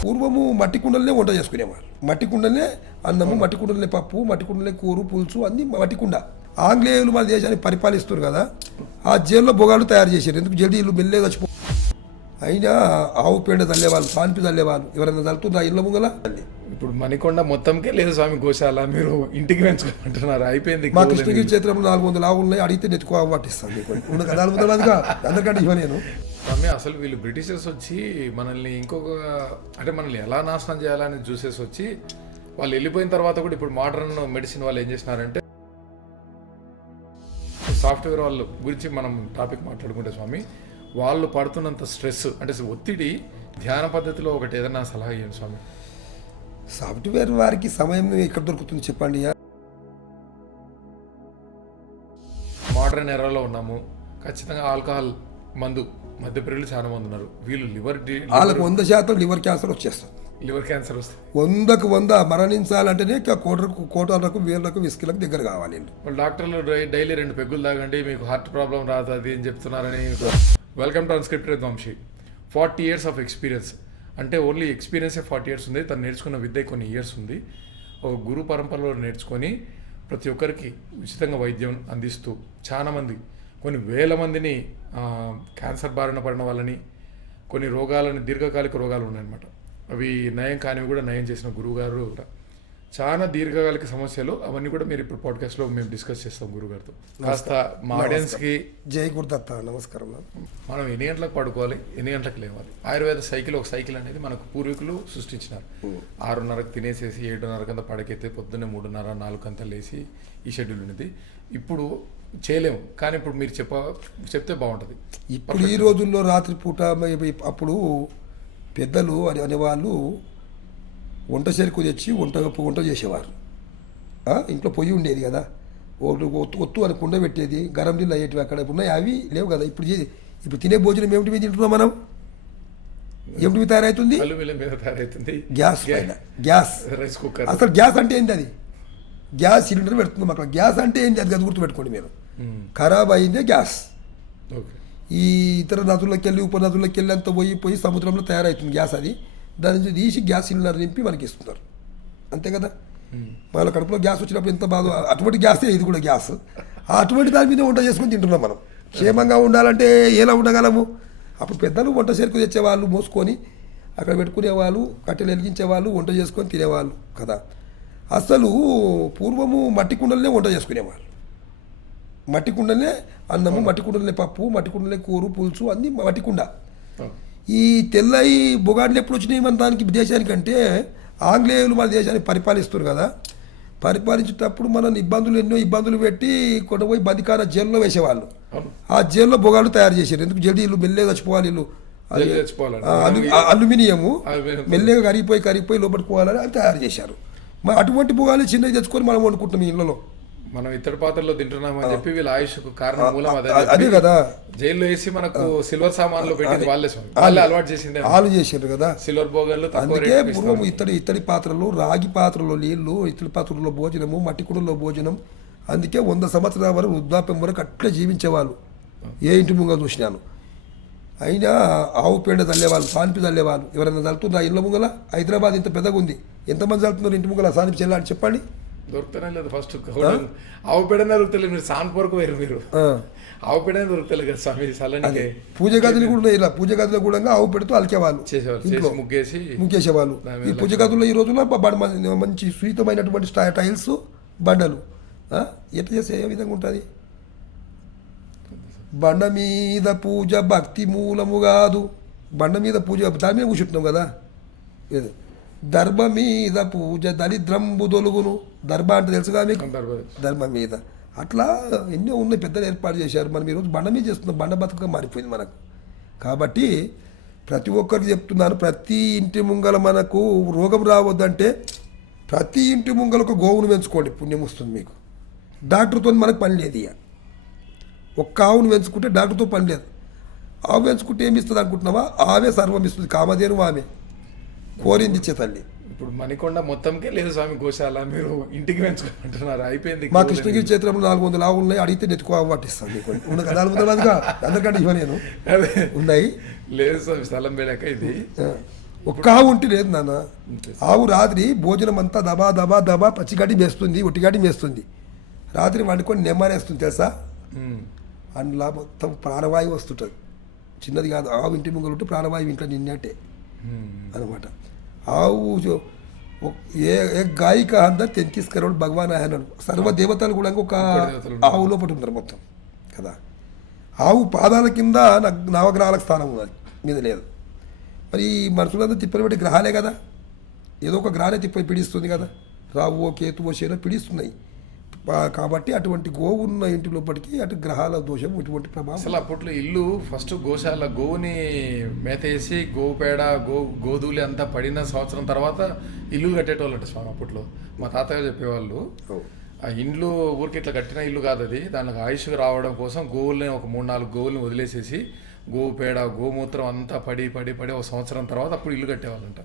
పూర్వము మట్టి కుండలనే వంట చేసుకునేవారు. మట్టి కుండలనే అన్నము, మట్టి కుండలనే పప్పు, మట్టి కుండలనే కూరు, పులుసు అన్నీ మట్టి కుండ. ఆంగ్లేయులు మన దేశాన్ని పరిపాలిస్తారు కదా, ఆ జైల్లో బొగాలు తయారు చేశారు. ఎందుకు జల్దీ ఇల్లు మెల్లే చచ్చిపో. అయినా ఆవు పేడ చల్లేవాళ్ళు, సాన్పి చల్లేవాళ్ళు. ఎవరైనా చల్లుతుందా ఇళ్ళ ముంగల? ఇప్పుడు మణికొండ మొత్తంకే లేదు స్వామి గోశాల, మీరు ఇంటికి పెంచుకోమంటున్నారు. అయిపోయింది. మా కృష్ణగిరి క్షేత్రంలో 400 ఆవులు ఉన్నాయి. అడిగితే నెత్తుకో పట్టిస్తాను మీకు. 400 మందిగా అందరికంటే ఇవ్వలేను. స్వామి అసలు వీళ్ళు బ్రిటిషర్స్ వచ్చి మనల్ని అంటే మనల్ని ఎలా నాశనం చేయాలని చూసేసి వచ్చి వాళ్ళు వెళ్ళిపోయిన తర్వాత కూడా ఇప్పుడు మోడర్న్ మెడిసిన్ వాళ్ళు ఏం చేసినారంటే, సాఫ్ట్వేర్ వాళ్ళ గురించి మనం టాపిక్ మాట్లాడుకుంటే స్వామి, వాళ్ళు పడుతున్నంత స్ట్రెస్ అంటే ఒత్తిడి, ధ్యాన పద్ధతిలో ఒకటి ఏదైనా సలహా ఇవ్వండి స్వామి. సాఫ్ట్వేర్ వారికి సమయం ఎక్కడ దొరుకుతుంది చెప్పండి. మోడర్న్ ఎరాలో ఉన్నాము. ఖచ్చితంగా ఆల్కహాల్, మధ్యప్రియులు చాలా మంది ఉన్నారు. వీళ్ళు వాళ్ళకు 100% లివర్ క్యాన్సర్ వచ్చేస్తుంది. లివర్ క్యాన్సర్ వస్తుంది. 100కు 100 మరణించాలంటేనే కోటాలకు వేలకు విస్కిలకు దగ్గర కావాలి. డాక్టర్లు డైలీ 2 పెగ్గులు తాగండి మీకు హార్ట్ ప్రాబ్లం రాదు అది అని చెప్తున్నారని. Welcome to unscripted Vamsi. 40 years of experience. అంటే ఓన్లీ ఎక్స్పీరియన్సే 40 years ఉంది. తను నేర్చుకున్న విద్య కొన్ని ఇయర్స్ ఉంది. ఒక గురు పరంపరలో నేర్చుకొని ప్రతి ఒక్కరికి ఉచితంగా వైద్యం అందిస్తూ చాలామంది, కొన్ని వేల మందిని క్యాన్సర్ బారిన పడిన వాళ్ళని, కొన్ని రోగాలని, దీర్ఘకాలిక రోగాలు ఉన్నాయన్నమాట, అవి నయం కానివి కూడా నయం చేసిన గురువుగారు. చాలా దీర్ఘకాలిక సమస్యలు అవన్నీ కూడా మీరు ఇప్పుడు పాడ్కాస్ట్లో మేము డిస్కస్ చేస్తాం గురుగారితో. కాస్త మా ఆడియన్స్కి జై గురుదత్త నమస్కారం. మనం ఎన్ని గంటలకు పడుకోవాలి, ఎన్ని గంటలకు లేవాలి? ఆయుర్వేద ఒక సైకిల్ అనేది మనకు పూర్వీకులు సృష్టించినారు. 6:30కు తినేసేసి 7:30 పడకెత్తే పొద్దున్నే 3:30, 4 లేసి ఈ షెడ్యూల్ ఉన్నది. ఇప్పుడు చేయలేము, కానీ ఇప్పుడు మీరు చెప్తే బాగుంటుంది. ఇప్పుడు ఈ రోజుల్లో రాత్రిపూట అప్పుడు పెద్దలు అనేవాళ్ళు వంట చెరుకు తెచ్చి వంట చేసేవారు. ఇంట్లో పొయ్యి ఉండేది కదా, ఒత్తు అని కుండ పెట్టేది, గరం నీళ్ళు అయ్యేటివి అక్కడ ఉన్నాయి. అవి లేవు కదా ఇప్పుడు తినే భోజనం ఏమిటి మీద తింటున్నాం మనం? ఏమిటి మీద తయారవుతుంది? గ్యాస్ పైన. Gas, rice cooker. అసలు గ్యాస్ అంటే ఏంటి? అది గ్యాస్ సిలిండర్ పెడుతున్నాం అక్కడ. గ్యాస్ అంటే ఏంటి? అది గుర్తుపెట్టుకోండి మీరు. ఖరాబ్ అయిందే గ్యాస్. ఈ ఇతర నదుల్లోకి వెళ్ళి, ఉపనదుల్లోకి వెళ్ళి అంతా పోయి సముద్రంలో తయారవుతుంది గ్యాస్. అది దాని నుంచి తీసి గ్యాస్ సిలిండర్ నింపి మనకి ఇస్తున్నారు, అంతే కదా. వాళ్ళ కడుపులో గ్యాస్ వచ్చినప్పుడు ఎంత బాధ. అటువంటి గ్యాసే ఇది కూడా గ్యాస్. అటువంటి దాని మీద వంట చేసుకొని తింటున్నాం మనం. క్షేమంగా ఉండాలంటే ఎలా ఉండగలము? అప్పుడు పెద్దలు వంట చెరుకు తెచ్చేవాళ్ళు, మోసుకొని అక్కడ పెట్టుకునేవాళ్ళు, కట్టెలు వెలిగించేవాళ్ళు, వంట చేసుకొని తినేవాళ్ళు కదా. అసలు పూర్వము మట్టి కుండలనే వంట చేసుకునేవాళ్ళు. మట్టి కుండలనే అన్నము, మట్టి కుండలనే పప్పు, మట్టి కుండలనే కూరు, పులుసు అన్నీ మట్టి కుండ. ఈ తెల్లయి బొగాడ్లు ఎప్పుడు వచ్చినాయి మన దానికి దేశానికంటే, ఆంగ్లేయులు మన దేశాన్ని పరిపాలిస్తారు కదా. పరిపాలించేటప్పుడు మన ఎన్నో ఇబ్బందులు పెట్టి కొట్టపోయి బందికాన జైల్లో వేసేవాళ్ళు. ఆ జైల్లో బొగాళ్ళు తయారు చేశారు. ఎందుకు జల్దీ ఇల్లు మెల్లగా చచ్చిపోవాలి, ఇల్లు అల్యూమినియము మెల్లగా కరిగిపోయి లోపలికి పోవాలని అవి తయారు చేశారు. మరి అటువంటి బొగాలు చిన్నవి తెచ్చుకొని మనం వండుకుంటాం ఈ ఇళ్ళలో. మనం ఇతడి పాత్రలో తింటున్నామని చెప్పి వీళ్ళ ఆయుష్కు కారణం మూలం అదే కదా. జైల్లో వేసి మనకు సిల్వర్ సామాన్లు పెట్టింది వాళ్ళే అలవాటు చేసింది, వాళ్ళు చేశారు కదా సిల్వర్ బోగర్లు. అందుకే పూర్వం ఇత్తడి పాత్రలు, రాగి పాత్రలో నీళ్లు, ఇత్తడి పాత్రలో భోజనము, మట్టి కుండలో భోజనం. అందుకే 100 సంవత్సరాల వరకు వృద్ధాప్యం వరకు అట్లే జీవించేవాళ్ళు. ఏ ఇంటి ముంగ చూసినాను. అయినా ఆవు పేడ చల్లేవాళ్ళు, సాన్పి చల్లేవాళ్ళు. ఎవరైనా చల్లుతుందా ఇళ్ళ ముంగల? హైదరాబాద్ ఇంత పెద్దగా ఉంది, ఎంతమంది చల్లుతున్నారు ఇంటి ముంగల సాన్పి చల్లాలి చెప్పండి? దొరుకుతూనే లేదు. ఫస్ట్ ఆవు పేడనే దొరుకుతలేదు. మీరు సాన్పూర్కు వేరు, మీరు ఆవు పేడనే దొరుకుతలేదు కదా స్వామి. సలనికి పూజ గదులు కూడా ఇలా పూజ గదిలో కూడా ఆవు పెడుతూ అలికేవాళ్ళు, ముగ్గేసేవాళ్ళు. ఈ పూజ గదుల్లో ఈ రోజుల్లో మంచి సున్నితమైనటువంటి టైల్స్, బండలు. ఎట్లా చేస్తే ఏ విధంగా ఉంటుంది? బండ మీద పూజ భక్తి మూలము కాదు. బండ మీద పూజ దాని మీద కూర్చుంటున్నాం కదా. దర్భ మీద పూజ దరిద్రంబు దొలుగును. దర్భ అంటే తెలుసుగా మీకు? దర్భ మీద. అట్లా ఎన్నో ఉన్నాయి, పెద్దలు ఏర్పాటు చేశారు. మనం ఈరోజు బండ మీద చేస్తున్నాం. బండ బతుకగా మారిపోయింది మనకు. కాబట్టి ప్రతి ఒక్కరికి చెప్తున్నాను, ప్రతి ఇంటి ముంగల మనకు రోగం రావద్దంటే ప్రతి ఇంటి ముంగల ఒక గోవును పెంచుకోండి, పుణ్యం వస్తుంది మీకు. డాక్టర్తో మనకు పని లేదు. ఇక ఒక్క ఆవును పెంచుకుంటే డాక్టర్తో పని లేదు. ఆవు పెంచుకుంటే ఏమి ఇస్తుంది అనుకుంటున్నావా? ఆవే సర్వం ఇస్తుంది. కామధేను ఆమె కోరింది ఇచ్చే తల్లి. ఇప్పుడు మణికొండ మొత్తంకే లేదు స్వామి గోశాల, మీరు ఇంటికి పెంచుకోమంటున్నారు. అయిపోయింది. మా కృష్ణగిరి క్షేత్రంలో 400 ఆవులు ఉన్నాయి. అడిగితే నెత్తుకో పట్టిస్తాను మీకు. 400 మందిగా అందరికంటే ఇవ్వలేను, ఉన్నాయి. లేదు స్వామి, స్థలం వేడాక ఇది ఒక్క ఆవు ఉంటే లేదు నాన్న. ఆవు రాత్రి భోజనం అంతా దబా దబా దబా పచ్చిగడ్డి మేస్తుంది, ఒట్టిగడ్డి మేస్తుంది. రాత్రి వండుకొని నెమ్మరేస్తుంది తెలుసా. అందులో మొత్తం ప్రాణవాయువు వస్తుంటుంది. చిన్నది కాదు, ఆవు ఇంటి ముంగలు ఉంటే ప్రాణవాయువు ఇంట్లో నిన్నట్టే అనమాట. ఆవు ఏ గాయ కా అందరు 33 కరోడ్ భగవాన్ అన్నాడు. సర్వదేవతలు కూడా ఒక ఆవు లోపల ఉన్నారు మొత్తం కదా. ఆవు పాదాల కింద నవగ్రహాలకు స్థానం ఉన్నది, మీద లేదు. మరి మనుషులందరూ తిప్పలు పెట్టి గ్రహాలే కదా, ఏదో ఒక గ్రహాలే తిప్పలు పిడిస్తుంది కదా. రావువో కేతువో శనో పిడిస్తున్నాయి. కాబట్టి అటువంటి గోవు ఉన్న ఇంటి లోపలికి అటు గ్రహాల దోషం ఇటువంటి ప్రభావం. అసలు అప్పట్లో ఇల్లు ఫస్ట్ గోశాల గోవుని మేతేసి గోవు పేడ గోధూలి అంతా పడిన సంవత్సరం తర్వాత ఇల్లు కట్టేటోళ్ళంట స్వామి. అప్పట్లో మా తాతగారు చెప్పేవాళ్ళు, ఆ ఇండ్లు ఊరికి ఇట్లా కట్టిన ఇల్లు కాదు అది, దానికి ఆయుష్ రావడం కోసం గోవుల్ని ఒక 3-4 గోవుల్ని వదిలేసేసి గోవు పేడ గోమూత్రం అంతా పడి పడి పడి ఒక సంవత్సరం తర్వాత అప్పుడు ఇల్లు కట్టేవాళ్ళంట.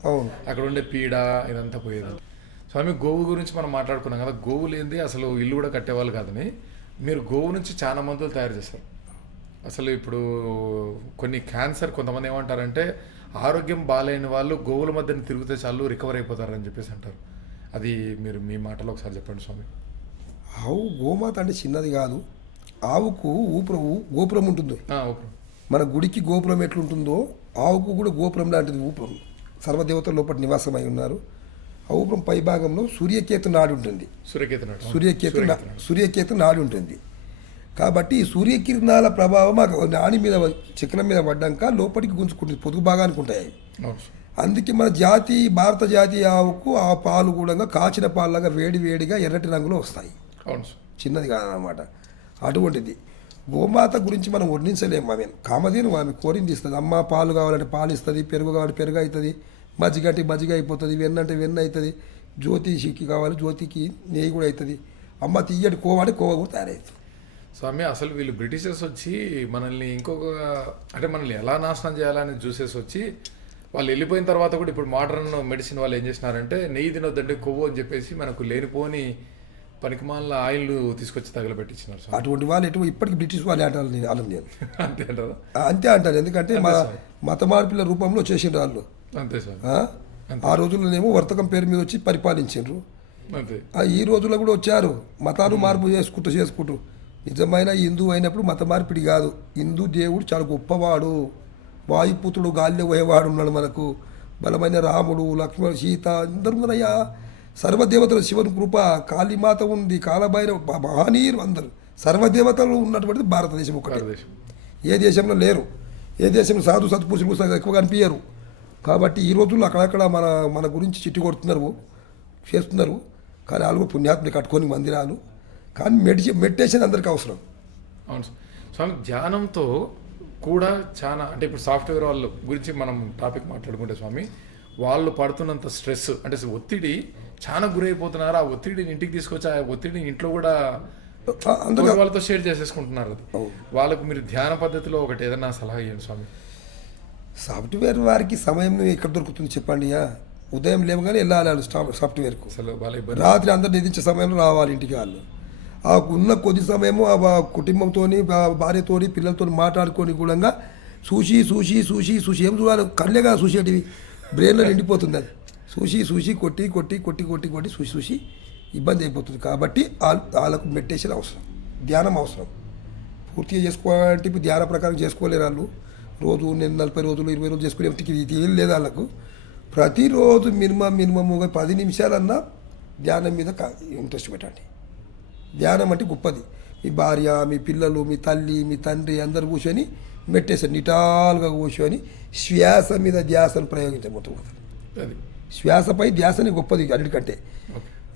అక్కడ ఉండే పీడ ఇదంతా పోయేది. స్వామి, గోవు గురించి మనం మాట్లాడుకున్నాం కదా, గోవు లేనిది అసలు ఇల్లు కూడా కట్టేవాళ్ళు కాదని మీరు గోవు నుంచి చాలా మందులు తయారు చేస్తారు. అసలు ఇప్పుడు కొన్ని క్యాన్సర్ కొంతమంది ఏమంటారంటే ఆరోగ్యం బాగాలేని వాళ్ళు గోవుల మధ్యన తిరిగితే చాలు రికవర్ అయిపోతారని చెప్పేసి అంటారు. అది మీరు మీ మాటలో ఒకసారి చెప్పండి స్వామి. ఆవు గోమాత అంటే చిన్నది కాదు. ఆవుకు గోపురం ఉంటుంది. మన గుడికి గోపురం ఎట్లుంటుందో ఆవుకు కూడా గోపురం లాంటిది ఊపురం. సర్వదేవతల లోపల నివాసమై ఉన్నారు. ఆ ఊపురం పై భాగంలో సూర్యకేతు నాడు ఉంటుంది. సూర్యకేతు నాడు ఉంటుంది. కాబట్టి ఈ సూర్యకిరణాల ప్రభావం ఆ నాడి మీద చక్రం మీద పడ్డాక లోపలికి గుంజుకుంటుంది, పొదుగు భాగానికి ఉంటాయి. అందుకే మన భారత జాతి ఆవుకు ఆ పాలు కూడా కాచిన పాలులాగా వేడిగా ఎర్రటి రంగులో వస్తాయి. చిన్నది కాదనమాట. అటువంటిది గోమాత గురించి మనం వర్ణించలేము. ఆమె కామధేను, ఆమె కోరింది ఇస్తుంది. అమ్మ పాలు కావాలంటే పాలు ఇస్తుంది, పెరుగు కావాలంటే పెరుగు అవుతుంది, మజ్జిగ అంటే మజ్జిగ అయిపోతుంది, వెన్న అంటే వెన్న అవుతుంది, జ్యోతిషికి కావాలి జ్యోతికి నెయ్యి కూడా అవుతుంది, అమ్మ తీయటి కోవ అంటే కోవ కూడా తయారవుతుంది. స్వామి, అసలు వీళ్ళు బ్రిటిషర్స్ వచ్చి మనల్ని అంటే మనల్ని ఎలా నాశనం చేయాలని చూసేసి వచ్చి వాళ్ళు వెళ్ళిపోయిన తర్వాత కూడా ఇప్పుడు మోడర్న్ మెడిసిన్ వాళ్ళు ఏం చేసినారంటే నెయ్యి తినొద్దంటే కొవ్వు అని చెప్పేసి మనకు లేనిపోని పనికిమాల ఆయిల్ తీసుకొచ్చి తగలబెట్టించినారు. అటువంటి వాళ్ళు ఇప్పటికీ బ్రిటిష్ వాళ్ళు అంటారు. నేను అంతే అంటారు. అంతే అంటారు. ఎందుకంటే మత మార్పుల రూపంలో చేసిండ్రు వాళ్ళు. అంతే సార్. ఆ రోజుల్లోనేమో వర్తకం పేరు మీద వచ్చి పరిపాలించారు. ఈ రోజుల్లో కూడా వచ్చారు మతాలు మార్పు చేసుకుంటూ. నిజమైన హిందూ అయినప్పుడు మత మార్పిడి కాదు. హిందూ దేవుడు చాలా గొప్పవాడు, వాయుపుత్రుడు గాలిలో పోయేవాడు ఉన్నాడు, మనకు బలమైన రాముడు, లక్ష్మణుడు, సీత అందరూ ఉన్నారయ్యా. సర్వదేవతలు, శివుని కృప, కాళీమాత ఉంది, కాలభైరవ, మహనీయులు అందరూ సర్వదేవతలు ఉన్నటువంటిది భారతదేశం ఒకటి. ఏ దేశంలో లేరు. ఏ దేశంలో సాధు సత్పురుషులు ఎక్కువగా అనిపించరు. కాబట్టి ఈ రోజుల్లో అక్కడక్కడ మన గురించి చిట్టి కొడుతున్నారు, చేస్తున్నారు. కానీ వాళ్ళు పుణ్యాత్మని కట్టుకొని మందిరాలు. కానీ మెడిటేషన్ అందరికీ అవసరం. అవును స్వామి. ధ్యానంతో కూడా చాలా అంటే ఇప్పుడు సాఫ్ట్వేర్ వాళ్ళ గురించి మనం టాపిక్ మాట్లాడుకుంటే స్వామి, వాళ్ళు పడుతున్నంత స్ట్రెస్ అంటే ఒత్తిడి చాలా గురైపోతున్నారు. ఆ ఒత్తిడిని ఇంటికి తీసుకొచ్చి ఆ ఒత్తిడిని ఇంట్లో కూడా అందరూ వాళ్ళతో షేర్ చేసేసుకుంటున్నారు. అది వాళ్ళకు మీరు ధ్యాన పద్ధతిలో ఒకటి ఏదైనా సలహా ఇవ్వండి స్వామి. సాఫ్ట్వేర్ వారికి సమయం ఎక్కడ దొరుకుతుంది చెప్పండి. ఉదయం లేవగానే వెళ్ళాలి సాఫ్ట్వేర్కు. రాత్రి అందరు నిధించే సమయంలో రావాలి ఇంటికి. వాళ్ళు ఆ ఉన్న కొద్ది సమయము ఆ కుటుంబంతో, భార్యతో, పిల్లలతో మాట్లాడుకొని కూడా చూసి ఏం చూడాలి, కళ్ళేగా చూసేటివి, బ్రెయిన్లో నిండిపోతుంది. అది చూసి కొట్టి చూసి ఇబ్బంది అయిపోతుంది. కాబట్టి వాళ్ళకు మెడిటేషన్ అవసరం, ధ్యానం అవసరం. పూర్తిగా చేసుకోవాలంటే ఇప్పుడు ధ్యాన ప్రకారం చేసుకోలేరు వాళ్ళు. రోజు నేను 40 రోజులు 20 రోజులు చేసుకునే ఇది ఏం లేదు వాళ్ళకు. ప్రతిరోజు మినిమం 10 నిమిషాలన్నా ధ్యానం మీద ఇంట్రెస్ట్ పెట్టండి. ధ్యానం అంటే గొప్పది. మీ భార్య, మీ పిల్లలు, మీ తల్లి, మీ తండ్రి అందరు కూర్చొని మెడిటేషన్ నిటాలుగా కూర్చొని శ్వాస మీద ధ్యాసను ప్రయోగించబోతుంది. అది శ్వాసపై ధ్యాసని గొప్పది అన్నిటికంటే.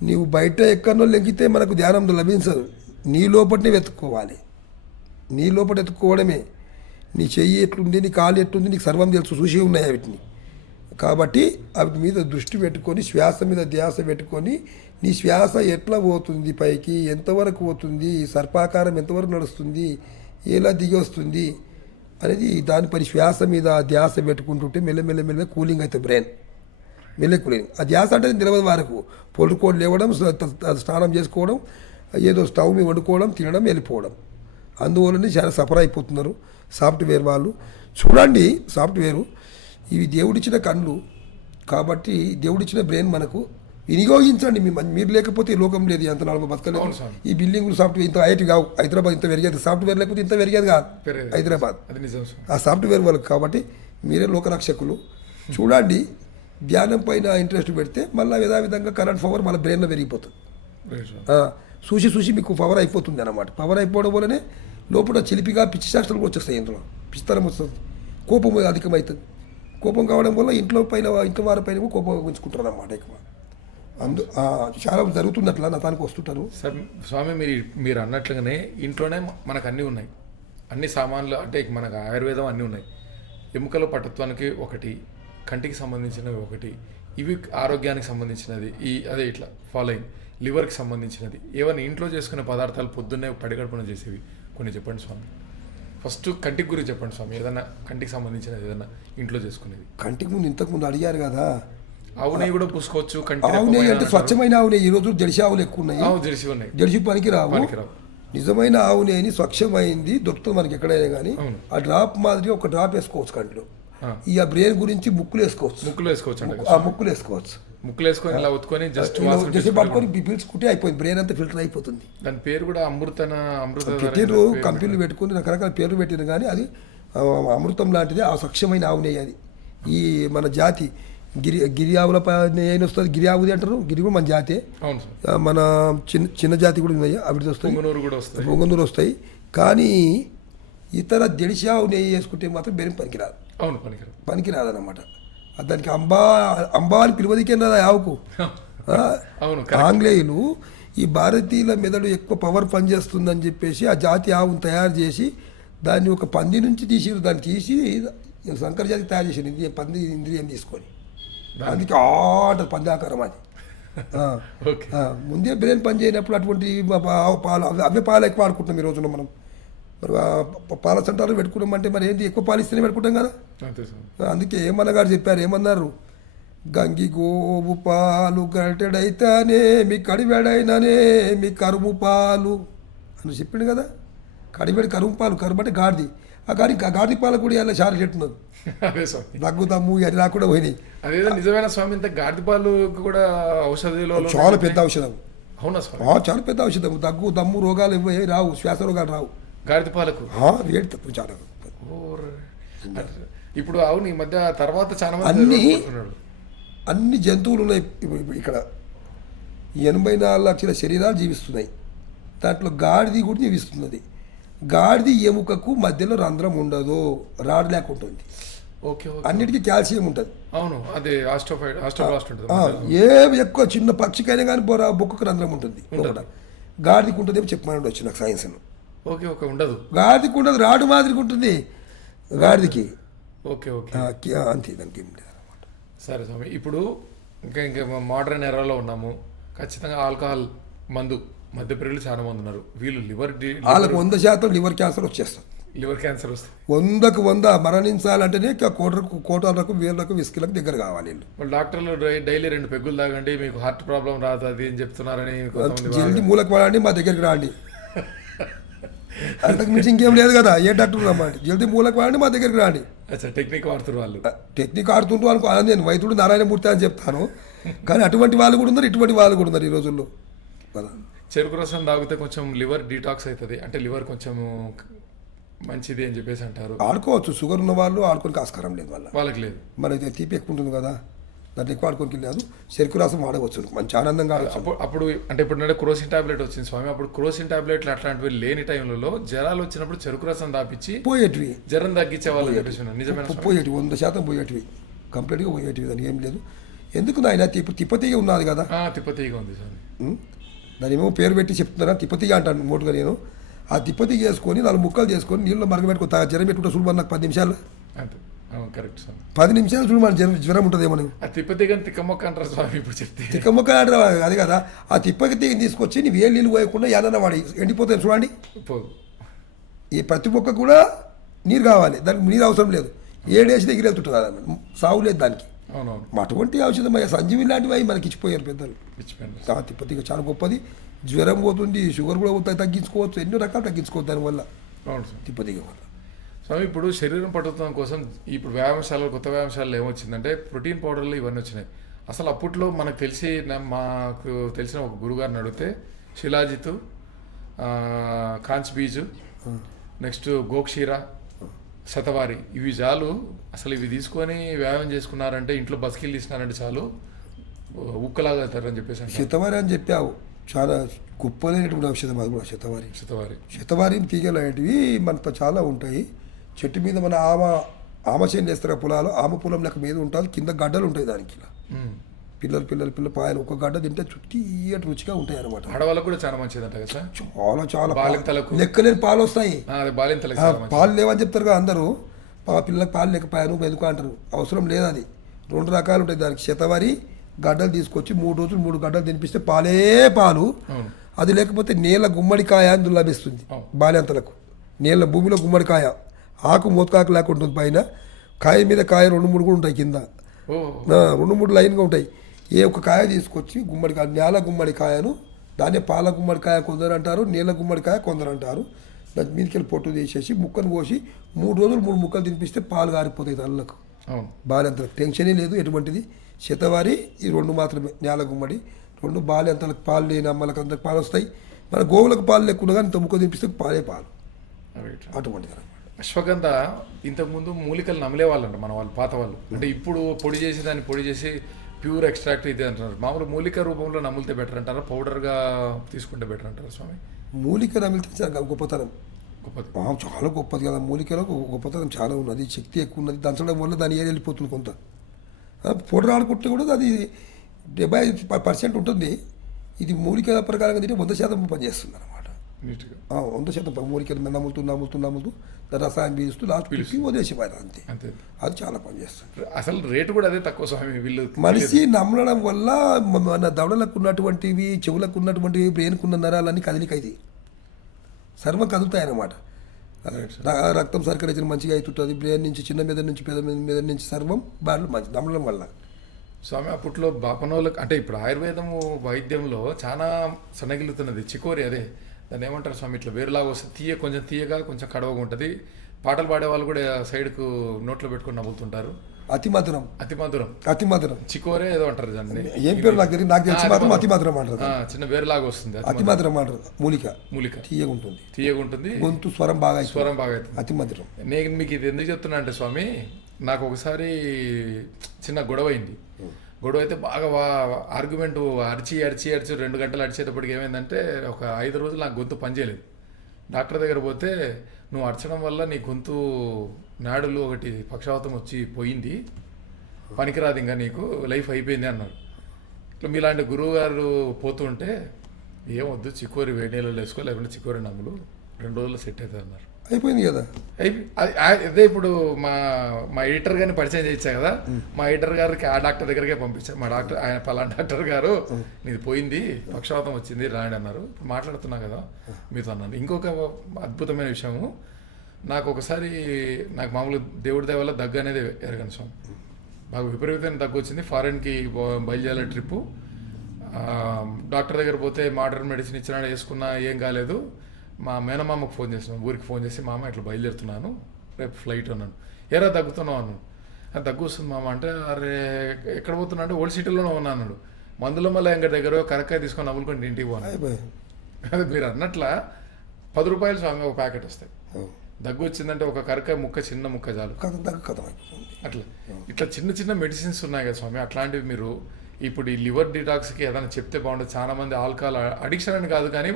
నీవు బయట ఎక్కడో లెంగితే మనకు ధ్యానం లభించదు. నీ లోపలనే వెతుక్కోవాలి. నీ లోపల వెతుక్కోవడమే. నీ చెయ్యి ఎట్లుంది, నీ కాలు ఎట్లుంది, నీకు సర్వం తెలుసు, చూసి ఉన్నాయి వీటిని. కాబట్టి వాటి మీద దృష్టి పెట్టుకొని శ్వాస మీద ధ్యాస పెట్టుకొని నీ శ్వాస ఎట్లా పోతుంది, పైకి ఎంతవరకు పోతుంది, సర్పాకారం ఎంతవరకు నడుస్తుంది, ఎలా దిగి వస్తుంది అనేది దానిపై శ్వాస మీద ధ్యాస పెట్టుకుంటుంటే మెల్లమెల్ల కూలింగ్ అవుతుంది బ్రెయిన్. కూలింగ్. ఆ ధ్యాస అంటే తెలియదు వరకు పొడుకోవడం, లేవడం, స్నానం చేసుకోవడం, ఏదో స్టవ్ మీద వండుకోవడం, తినడం, వెళ్ళిపోవడం. అందువల్లనే చాలా సఫర్ అయిపోతున్నారు సాఫ్ట్వేర్ వాళ్ళు. చూడండి, సాఫ్ట్వేరు ఇవి దేవుడిచ్చిన కళ్ళు. కాబట్టి దేవుడిచ్చిన బ్రెయిన్ మనకు వినియోగించండి. మీరు లేకపోతే ఈ లోకం లేదు, ఎంత నాలుగు బతకలేదు. అవును సార్. ఈ బిల్డింగ్లు సాఫ్ట్వేర్ ఇంత ఐటీ కావు. హైదరాబాద్ ఇంత పెరిగేది సాఫ్ట్వేర్ లేకపోతే ఇంత పెరిగేది కాదు పెరిగేది. హైదరాబాద్. అది నిజం సార్. ఆ సాఫ్ట్వేర్ వాళ్ళకి. కాబట్టి మీరే లోకరక్షకులు. చూడండి, ధ్యానం పైన ఇంట్రెస్ట్ పెడితే మళ్ళీ యథావిధంగా కరెంట్ పవర్ మన బ్రెయిన్లో పెరిగిపోతుంది. Right sir. చూసి చూసి మీకు పవర్ అయిపోతుంది అన్నమాట. పవర్ అయిపోవడం వల్లనే లోపల చిలిపిగా పిచ్చి శాస్త్రాలు కూడా వచ్చేస్తాయి. ఇందులో పిచ్చితనం వస్తుంది, కోపం అధికమవుతుంది. కోపం కావడం వల్ల ఇంట్లో వారి పైన కోపం ఉంచుకుంటారు అన్నమాట ఎక్కువ. చాలా జరుగుతుంది అట్లా, నా తానికి వస్తుంటారు. సార్ స్వామి, మీరు అన్నట్లుగానే ఇంట్లోనే మనకు అన్నీ ఉన్నాయి. అన్ని సామాన్లు అంటే మనకు ఆయుర్వేదం అన్నీ ఉన్నాయి. ఎముకల పటుత్వానికి ఒకటి, కంటికి సంబంధించినవి ఒకటి, ఇవి ఆరోగ్యానికి సంబంధించినది, అదే ఇట్లా ఫాలోయింగ్ లివర్కి సంబంధించినది. ఏమైనా ఇంట్లో చేసుకునే పదార్థాలు పొద్దున్నే పడిగడుపున చేసేవి కొన్ని చెప్పండి స్వామి. ఫస్ట్ కంటికి గురించి చెప్పండి స్వామి. ఏదైనా కంటికి సంబంధించినది ఏదైనా ఇంట్లో చేసుకునేది. కంటికి ముందు ఇంతకుముందు అడిగారు కదా, ఆవు నెయ్యి కూడా పూసుకోవచ్చు. ఆవు నెయ్యి అంటే స్వచ్ఛమైన ఆవు నెయ్యి. ఈ రోజు జెర్సీ ఆవులు ఎక్కువ ఉన్నాయి. జెర్సీ ఉన్నాయి, జెర్సీ పనికి రావు. నిజమైన ఆవు నెయ్యిని స్వచ్ఛమైంది దొరుకుతుంది మనకి ఎక్కడైనా కానీ. ఆ డ్రాప్ మాదిరి ఒక డ్రాప్ వేసుకోవచ్చు కంటిలో. ఈ బ్రెయిన్ గురించి ముక్కులు వేసుకోవచ్చు. ముక్కులు వేసుకోవచ్చు అండి. ముక్కులు వేసుకోవచ్చు. ముక్కులు వేసుకొని ఇలా ఉత్తుకొని జస్ట్ పట్టుకొని పీల్చుకుంటే అయిపోయింది. బ్రెయిన్ అంతా ఫిల్టర్ అయిపోతుంది. దాని పేరు కూడా అమృత పెట్టిరు. కంపెనీలు పెట్టుకుని రకరకాల పేర్లు పెట్టిరు కానీ అది అమృతం లాంటిది. ఆ స్వచ్ఛమైన ఆవు నెయ్యి అది. ఈ మన జాతి గిరి ఆవుల నెయ్యి వస్తుంది. గిరి ఆవుది అంటారు. గిరి కూడా మన జాతే. మన చిన్న జాతి కూడా ఉన్నాయి, అవి వస్తాయి. పొంగనూరు వస్తాయి. కానీ ఇతర జెర్సీ ఆవు నెయ్యి వేసుకుంటే మాత్రం బెరం పనికిరాదు. పనికిరాదు అన్నమాట. దానికి అంబా అని పిలువదికే రాదు ఆవుకు. ఆంగ్లేయులు ఈ భారతీయుల మెదడు ఎక్కువ పవర్ పనిచేస్తుందని చెప్పేసి ఆ జాతి ఆవును తయారు చేసి దాన్ని ఒక పంది నుంచి తీసిరు. దాన్ని తీసి సంకర జాతికి తయారు చేసారు. పంది ఇంద్రియం తీసుకొని. అందుకే అంటారు పంది ఆకారం అది. ముందే బ్రెయిన్ పని చేయనప్పుడు అటువంటి పాలు అవే పాలు ఎక్కువ ఆడుకుంటున్నాం ఈ రోజున మనం. మరి పాల సెంటర్లు పెట్టుకున్నామంటే మరి ఏంటి, ఎక్కువ పాలు ఇస్తేనే పెట్టుకుంటాం కదా. అందుకే ఏమన్నా గారు చెప్పారు, ఏమన్నారు, గంగి గోవు పాలు గరిటెడైతేనే మీ కడివేడైనానే మీ కరుము పాలు అని చెప్పిండు కదా. కడివేడి కరుము పాలు, కరుము అంటే గాడిది. ఆ గాడి పాలు కూడా ఇలా చాలా చెట్టున్నది. దగ్గుతాము అది రాకుండా పోయినాయి. అదేదో నిజమైన స్వామి, ఇంత గాడిద పాలు కూడా ఔషధిలో చాలా పెద్ద ఔషధం. అవునా స్వామి? చాలా పెద్ద ఔషధం. దగ్గు దమ్ము రోగాలు ఇవ్వే రావు, శ్వాస రోగాలు రావు గాడిద పాలకు. వేడి తత్వం చాలా. ఇప్పుడు అవును, ఈ మధ్య తర్వాత చాలా అన్ని జంతువులు ఉన్నాయి ఇక్కడ. 84 లక్షల శరీరాలు జీవిస్తున్నాయి. దాంట్లో గాడిది కూడా జీవిస్తున్నది. గాడిది ఎముకకు మధ్యలో రంధ్రం ఉండదు, రాడ్ లేక ఉంటుంది. అన్నిటికీ కాల్షియం ఉంటుంది. అవును, అది ఏ ఎక్కువ చిన్న పక్షికైనా కానీ బొక్కకు రంధ్రం ఉంటుంది. గాడిదికి ఉంటుంది ఏమో చెప్పమని వచ్చి నాకు సైన్స్. ఉండదు గాడిదికి ఉండదు, రాడు మాదిరికి ఉంటుంది గాడిదికి. అంతే, దానికి ఏం లేదు అనమాట. సరే స్వామి, ఇప్పుడు ఇంకా మోడర్న్ ఎరాలో ఉన్నాము. ఖచ్చితంగా ఆల్కహాల్ మధ్యప్రియులు చాలా మంది ఉన్నారు. వీళ్ళు వాళ్ళకు 100% లివర్ క్యాన్సర్ వచ్చేస్తుంది. లివర్ క్యాన్సర్ వస్తుంది. 100కు 100 మరణించాలంటేనే కోటాలకు వేలకు విస్కీలకు దగ్గర కావాలి. వాళ్ళు డాక్టర్లు డైలీ 2 పెగ్గులు తాగండి మీకు హార్ట్ ప్రాబ్లం రాదు అది అని చెప్తున్నారని. జల్దీ మూలకు పడండి, మా దగ్గరికి రాండి. అంతకు మించి ఇంకేం లేదు కదా. ఏ డాక్టర్ రమ్మండి, జల్దీ మూలకు పడండి, మా దగ్గరికి రాండి. టెక్నిక్ వాడుతున్నారు వాళ్ళు. టెక్నిక్ ఆడుతుంటూ అనుకో. నేను వైద్యుడు నారాయణమూర్తి అని చెప్తాను, కానీ అటువంటి వాళ్ళు కూడా ఉన్నారు, ఇటువంటి వాళ్ళు కూడా ఉన్నారు ఈ రోజుల్లో. చెరుకు రసం తాగితే కొంచెం లివర్ డీటాక్స్ అవుతుంది, అంటే లివర్ కొంచెం మంచిది అని చెప్పేసి అంటారు. ఆడుకోవచ్చు, షుగర్ ఉన్న వాళ్ళు ఆడుకోనికి ఆస్కారం లేదు, వాళ్ళకి లేదు. మనకి తీపి ఎక్కువ ఉంటుంది కదా, దాంట్లో ఎక్కువ ఆడుకోనికి లేదు. చెరుకు రసం వాడవచ్చు, మంచి ఆనందంగా. అప్పుడు అంటే ఇప్పుడు క్రోసిన్ టాబ్లెట్ వచ్చింది స్వామి. అప్పుడు క్రోసిన్ టాబ్లెట్లు అట్లాంటివి లేని టైంలో జ్వరాలు వచ్చినప్పుడు చెరుకు రసం తాపించి పోయేటివి, జ్వరం తగ్గించే వాళ్ళు నిజమైన పోయేటివి. 100% పోయేటివి, కంప్లీట్గా పోయేటివి. దానికి ఏం లేదు. ఎందుకు నాయన తిప్పతీగ ఉన్నది కదా. తిప్పతీగ ఉంది స్వామి. దాని ఏమో పేరు పెట్టి చెప్తున్నారా, తిప్పతీగ అంటాను మోటుగా నేను. ఆ తిప్పతీగ వేసుకొని 4 ముక్కలు చేసుకొని నీళ్ళు మరగబెట్టుకో, జ్వరం పెట్టుకుంటా చూడమని నాకు 10 నిమిషాలు. కరెక్ట్ సార్, 10 నిమిషాలు చూడమని జ్వరం ఉంటుందేమో. తిప్పతీగ తిక్కమొక్క అంటారు స్వామి. ఇప్పుడు చెప్తే తిక్కమొక్క అంటారు అది కదా. ఆ తిప్పతీగని తీసుకొచ్చి నీ వేలు నీళ్ళు పోయకుండా ఏదన్నా వాడి ఎండిపోతాయి చూడండి. ఈ ప్రతి మొక్క కూడా నీరు కావాలి, దానికి నీరు అవసరం లేదు. 7 వేసి దగ్గర వెళ్తుంటుంది కదా, సాగు లేదు దానికి. అటువంటి ఔషధం సంజీవి లాంటివి అవి మనకి ఇచ్చిపోయారు పెద్దలు. తిప్పతీగ చాలా గొప్పది. జ్వరం పోతుంది, షుగర్ కూడా తగ్గించుకోవచ్చు, ఎన్నో రకాలు తగ్గించుకోవచ్చు దానివల్ల, తిప్పతీగ వల్ల. స్వామి ఇప్పుడు శరీరం పట్టుదల కోసం ఇప్పుడు వ్యాయామశాలలు కొత్త వ్యాయామశాలలు ఏమొచ్చిందంటే ప్రోటీన్ పౌడర్లు ఇవన్నీ వచ్చినాయి. అసలు అప్పట్లో మనకు తెలిసి మాకు తెలిసిన ఒక గురుగారిని అడిగితే శిలాజిత్, కాంచ్ బీజు, నెక్స్ట్ గోక్షీర, శతవారి ఇవి చాలు, అసలు ఇవి తీసుకొని వ్యాయామం చేసుకున్నారంటే ఇంట్లో బస్కిల్ తీసినారంటే చాలు ఉక్కలాగా అవుతారని చెప్పేసి అంటారు. శతవారి అని చెప్పావు, చాలా గొప్పదైనటువంటి ఔషధం అది కూడా. శతవారి తీగలు అనేటివి మనతో చాలా ఉంటాయి. చెట్టు మీద మన ఆమ చేను వేస్తారు పొలాలు, ఆమ పొలం లెక్క మీద ఉంటుంది, కింద గడ్డలు ఉంటాయి దానికి. ఇలా పిల్లలు పాయలు ఒక గడ్డ తింటే చుట్టి రుచిగా ఉంటాయి అనమాట. ఆడవాళ్ళకు కూడా చాలా మంచిదంట కదా సార్. చాలా లెక్కలేని పాలు వస్తాయి. పాలు లేవని చెప్తారు కదా అందరూ, పిల్లలకు పాలు లేకపోయాను ఎందుకు అంటారు. అవసరం లేదు, అది 2 రకాలు ఉంటాయి దానికి. శతవారి గడ్డలు తీసుకొచ్చి 3 రోజులు 3 గడ్డలు తినిపిస్తే పాలు. అది లేకపోతే నీళ్ళ గుమ్మడికాయ అని లభిస్తుంది బాల్యంతలకు. నీళ్ళ భూమిలో గుమ్మడికాయ, ఆకు మోతకాకు లేకుండా ఉంటుంది, పైన కాయ మీద కాయ 2-3 కూడా ఉంటాయి, కింద 2-3 లైన్గా ఉంటాయి. ఏ ఒక్క కాయ తీసుకొచ్చి గుమ్మడికాయ, నేల గుమ్మడికాయను, దాన్ని పాల గుమ్మడికాయ కొందరు అంటారు, నీళ్ళ గుమ్మడికాయ కొందరు అంటారు. దాని మీదకెళ్ళి పొట్టు తీసేసి ముక్కను కోసి 3 రోజులు 3 ముక్కలు తినిపిస్తే పాలు గారిపోతాయి తల్లకు. బాల్యంతలకు టెన్షనే లేదు ఎటువంటిది. శతవారి ఈ 2 మాత్రమే, నేల గుమ్మడి 2. బాల్యంతలకు పాలు లేని అమ్మలకు అందరికి పాలు వస్తాయి. మన గోవులకు పాలు లేకుండా కానీ ఇంత ముక్క తినిపిస్తే పాలు అటువంటిది. అశ్వగంధ ఇంతకుముందు మూలికలు నమ్మలేవాళ్ళంట మన వాళ్ళు, పాత వాళ్ళు. అంటే ఇప్పుడు పొడి చేసి ప్యూర్ ఎక్స్ట్రాక్ట్ ఇది అంటున్నారు. మామూలు మూలిక రూపంలో నమ్మితే బెటర్ అంటారా, పౌడర్గా తీసుకుంటే బెటర్ అంటారా స్వామి? మూలిక నమిలితే చాలా గొప్పతనం, చాలా గొప్పది కదా. మూలికలో గొప్పతనం చాలా ఉన్నది, శక్తి ఎక్కువ ఉన్నది. దంచడం వల్ల దాని ఏది వెళ్ళిపోతుంది కొంత. పౌడర్ ఆడుకుంటే కూడా అది 75% ఉంటుంది. ఇది మూలిక ప్రకారంగా తింటే 100% పనిచేస్తుంది అనమాట. 100% మూలిక నమ్ముతూ దాని రసాయనం పీలుస్తూ లాస్ట్ పిలిచి వదిలేసిపోయారు అంతే. అది చాలా పనిచేస్తుంది. అసలు రేటు కూడా అదే తక్కువ స్వామి. వీళ్ళు మనిషి నమ్మడం వల్ల మన దవడలకు ఉన్నటువంటివి, చెవులకు ఉన్నటువంటివి, బ్రెయిన్కు ఉన్న నరాలన్నీ కదిలికైతే సర్వం కదులుతాయి అన్నమాట. రక్తం సర్క్యులేషన్ మంచిగా అవుతుంటుంది. బ్రెయిన్ నుంచి చిన్న మీద నుంచి పెద్ద మీద నుంచి సర్వం బాగా మంచి నమ్మడం వల్ల. స్వామి అప్పట్లో బాపనోళ్ళకి అంటే ఇప్పుడు ఆయుర్వేదము వైద్యంలో చాలా సన్నగిలుతున్నది చికోరి, అదే దాన్ని ఏమంటారు స్వామి, ఇట్లా వేరులాగా వస్తే కొంచెం తీయగా కొంచెం కడవగా ఉంటుంది. పాటలు పాడే వాళ్ళు కూడా సైడ్కు నోట్లో పెట్టుకుని నవ్వుతుంటారు. అతి మధురం చికోరే ఏదో అంటారు దాన్ని. ఏం పేరు నాకు తెలిసి మాత్రం అతి మధురం అంటారు. చిన్న వేరులాగా వస్తుంది, అతి మధురం అంటారు. మూలిక తీయగా ఉంటుంది, గొంతు స్వరం బాగా అవుతుంది, అతి మధురం. నేను మీకు ఇది ఎందుకు చెప్తున్నా అంటే స్వామి, నాకు ఒకసారి చిన్న గొడవ అయింది. గొడవ అయితే బాగా ఆర్గ్యుమెంట్ అరిచి 2 గంటలు అరిచేటప్పటికి ఏమైందంటే ఒక 5 రోజులు నాకు గొంతు పనిచేయలేదు. డాక్టర్ దగ్గర పోతే నువ్వు అరచడం వల్ల నీ గొంతు నాడులు ఒకటి పక్షవాతం వచ్చి పోయింది, పనికిరాదు, ఇంకా నీకు లైఫ్ అయిపోయింది అన్నారు. ఇట్లా మీలాంటి గురువు గారు పోతుంటే ఏమొద్దు, చికోరి వేడి నీళ్ళు వేసుకో, లేకుంటే చికోరి నమ్ములు 2 రోజుల్లో సెట్ అవుతుంది అన్నారు. అయిపోయింది కదా. అదే ఇప్పుడు మా ఎడిటర్ గారిని పరిచయం చేయించా కదా, మా ఎడిటర్ గారికి ఆ డాక్టర్ దగ్గరికే పంపించారు. మా డాక్టర్ ఆయన పలానా డాక్టర్ గారు నీది పోయింది, పక్షవాతం వచ్చింది, రాండి అన్నారు. ఇప్పుడు మాట్లాడుతున్నా కదా మీతో అన్నాను. ఇంకొక అద్భుతమైన విషయము, నాకు ఒకసారి నాకు మామూలు దేవుడి దయ వల్ల దగ్గు అనేది ఎరగను స్వామి, బాగా విపరీతమైన దగ్గు వచ్చింది. ఫారెన్కి బయలుదేరే ట్రిప్పు. డాక్టర్ దగ్గర పోతే మోడర్న్ మెడిసిన్ ఇచ్చినాడు, వేసుకున్నా, ఏం కాలేదు. మా మేనమామకు ఫోన్ చేసినాను, ఊరికి ఫోన్ చేసి, మామ ఇట్లా బయలుదేరుతున్నాను, రేపు ఫ్లైట్ అన్నాను. ఏరా దగ్గుతున్నావు అన్నాడు. దగ్గు వస్తుంది మామ అంటే, అరే ఎక్కడ పోతున్నా అంటే ఓల్డ్ సిటీలోనే ఉన్నా అన్నాడు. మందులో మళ్ళీ ఎంగ దగ్గర కరక్కాయ తీసుకొని నవ్వులుకొని ఇంటికి పోను. అదే మీరు అన్నట్లా 10 రూపాయలు స్వామి ఒక ప్యాకెట్ వస్తాయి. దగ్గు వచ్చిందంటే ఒక కరక్కాయ ముక్క, చిన్న ముక్క చాలు. అట్లా ఇట్లా చిన్న మెడిసిన్స్ ఉన్నాయి కదా స్వామి, అట్లాంటివి మీరు ఇప్పుడు ఈ లివర్ డిటాక్స్కి ఏదైనా చెప్తే బాగుంటుంది. చాలా మంది ఆల్కహాల్ అడిక్షన్ అని కాదు, కానీ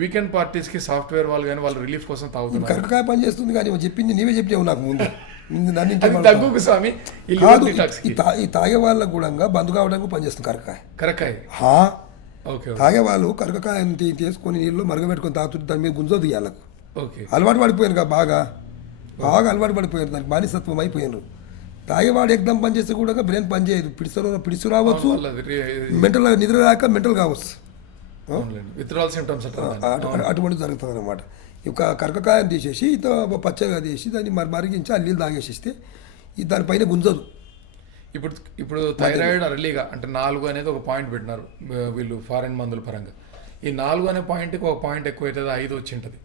వీకెండ్ పార్టీస్కి సాఫ్ట్వేర్ వాళ్ళు కానీ వాళ్ళు రిలీఫ్ కోసం తాగుతున్నారు. కరకాయ పని చేస్తుంది, కానీ చెప్పింది నీవే చెప్పావు నాకు ముందు. దగ్గుకు స్వామి ఈ తాగే వాళ్ళకు కూడా బంధు కావడానికి పనిచేస్తుంది కరకాయ. తాగేవాళ్ళు కరకాయ తీసుకొని నీళ్ళు మరగబెట్టుకొని తాగుతుంటే దాని మీద గుంజో తీయాలకు అలవాటు పడిపోయాను కదా, బాగా అలవాటు పడిపోయారు, దానికి బానిసత్వం అయిపోయారు. తాగేవాడు ఎగ్దం పనిచేస్తే కూడా బ్రెయిన్ పనిచేయదు, పిడిసు రావచ్చు, మెంటల్ నిద్ర రాక మెంటల్ కావచ్చు, అటువంటి జరుగుతుంది అనమాట. ఇక కరకాయని తీసేసి పచ్చగా తీసి దాన్ని మరిగించి ఆ నీళ్ళు తాగేసిస్తే దానిపైన గుంజదు. ఇప్పుడు థైరాయిడ్ అర్లీగా అంటే 4 అనేది ఒక పాయింట్ పెట్టినారు వీళ్ళు ఫారెన్ మందుల పరంగా. ఈ 4 అనే పాయింట్కి ఒక పాయింట్ ఎక్కువ అవుతుంది, 5 వచ్చి ఉంటుంది.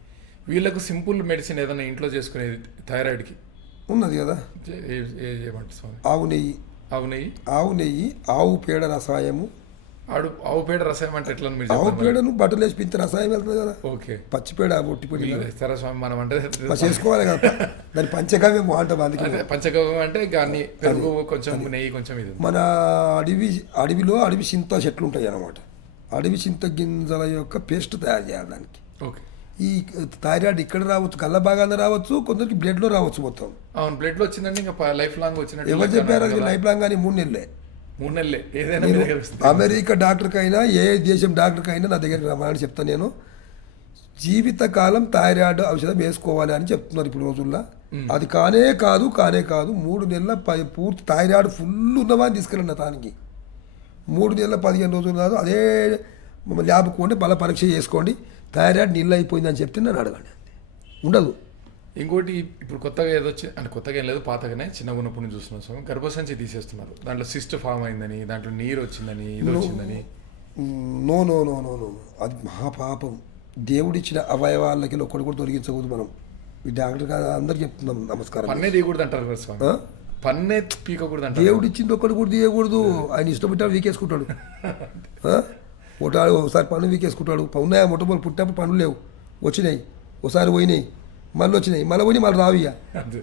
వీళ్ళకు సింపుల్ మెడిసిన్ ఏదైనా ఇంట్లో చేసుకునేది థైరాయిడ్కి ఉన్నది కదా, ఏమంటారు స్వామి? ఆవు నెయ్యి. ఆవు నెయ్యి, ఆవు పేడ రసాయము. ఆవు పేడ రసాయం అంటే ఎట్లా మీరు ఆవు పేడను బట్టలు వేసి పింఛ రసాయం వెళ్తుంది కదా. ఓకే. పచ్చి పేడ ఒట్టిపోయి ఇస్తారా స్వామి? మనం అంటే చేసుకోవాలి కదా, దాని పంచగవ్యం అంటాం. అందుకే పంచగవ్యం అంటే అన్ని పెరుగు కొంచెం నెయ్యి కొంచెం ఇది. మన అడవిలో అడవి చింత చెట్లు ఉంటాయి అన్నమాట. అడవి చింత గింజల యొక్క పేస్ట్ తయారు చేయాలి దానికి. ఓకే. ఈ థైరాయిడ్ ఇక్కడ రావచ్చు, కళ్ళ భాగాన రావచ్చు, కొందరికి బ్లడ్లో రావచ్చు. మొత్తం అవును, బ్లడ్లో వచ్చిందండి, ఇంకా లైఫ్ లాంగ్ వచ్చినట్టు. ఎవరు చెప్పారు అది లైఫ్ లాంగ్ అని? 3 నెలలే. 3 నెలలే. ఏదైనా అమెరికా డాక్టర్కైనా ఏ దేశం డాక్టర్కైనా నా దగ్గరికి రమ్మని చెప్తాను నేను. జీవితకాలం థైరాయిడ్ ఔషధం వేసుకోవాలి అని చెప్తున్నారు ఇప్పుడు రోజుల్లో. అది కానే కాదు 3 నెలల పూర్తి థైరాయిడ్ ఫుల్ ఉన్నవాడిని తీసుకెళ్ళండి దానికి. 3 నెలల 15 రోజులు కాదు, అదే ల్యాబ్కి పోండి, బల పరీక్ష చేసుకోండి, థైరాయిడ్ నీళ్ళు అయిపోయిందని చెప్తే నన్ను అడగండి. ఉండదు. ఇంకోటి ఇప్పుడు కొత్తగా ఏదో అంటే కొత్తగా ఏం లేదు, పాతగానే చిన్నగా ఉన్నప్పుడు నుంచి చూస్తున్నాం స్వామి, గర్భసంచి తీసేస్తున్నారు. దాంట్లో సిస్ట్ ఫామ్ అయిందని, దాంట్లో నీరు వచ్చిందని, ఇది వచ్చిందని. No no no no no అది మహాపాపం. దేవుడిచ్చిన అవయవాలకి ఒక్కడు కూడా తొలగించకూడదు. మనం ఈ డాక్టర్ కాదు అందరికి చెప్తున్నాం నమస్కారం. పన్నే తీయకూడదు అంటారు కదా స్వామి, పన్నే పీకకూడదు అంటారు. దేవుడు ఇచ్చింది ఒక్కడు కూడా తీయకూడదు. ఆయన ఇష్టపడ్డాడు వీకేసుకుంటాడు. ఒకసారి పన్ను వీకేసుకుంటాడు. ఉన్నాయా మొట్టమొదటి పుట్టినప్పుడు పనులు లేవు, వచ్చినాయి, ఒకసారి పోయినాయి, మళ్ళీ వచ్చినాయి, మళ్ళీ పోయి మళ్ళీ రావు. ఇక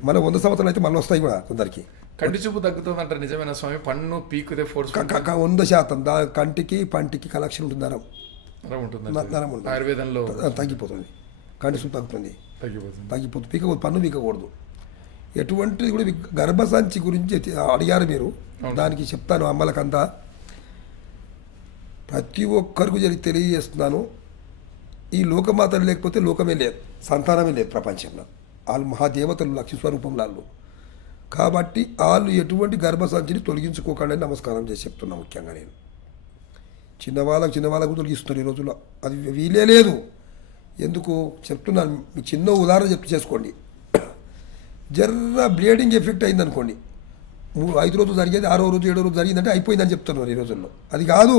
మళ్ళీ 100 సంవత్సరాలు అయితే మళ్ళీ వస్తాయి కూడా కొందరికి. కంటి చూపు తగ్గుతుంది అంటారు, నిజమైన స్వామి? పన్ను పీకుదే ఫోర్స్ 100% కంటికి పంటికి కలెక్షన్ ఉంటుంది. నరం ఉంటుంది, ఆయుర్వేదంలో తగ్గిపోతుంది. కంటి చూపు తగ్గిపోతుంది. పీకకూడదు, పన్ను పీకకూడదు. ఎటువంటిది కూడా గర్భసంచి గురించి అడిగారు మీరు, దానికి చెప్తాను అమ్మలకంతా. ప్రతి ఒక్కరికి తెలియజేస్తున్నాను, ఈ లోకమాతలు లేకపోతే లోకమే లేదు, సంతానమే లేదు ప్రపంచంలో. వాళ్ళు మహాదేవతలు, లక్ష్మీ స్వరూపం వాళ్ళు. కాబట్టి వాళ్ళు ఎటువంటి గర్భసంచిని తొలగించుకోకండి నమస్కారం చేసి చెప్తున్నా. ముఖ్యంగా నేను చిన్నవాళ్ళకు తొలగిస్తున్నారు ఈ రోజుల్లో. అది వీలే లేదు. ఎందుకు చెప్తున్నాను, మీకు చిన్న ఉదాహరణ చేసుకోండి. జర్ర బ్లీడింగ్ ఎఫెక్ట్ అయిందనుకోండి, 5 రోజులు జరిగేది 6వ రోజు 7వ రోజు జరిగిందంటే అయిపోయిందని చెప్తున్నారు ఈ రోజుల్లో. అది కాదు.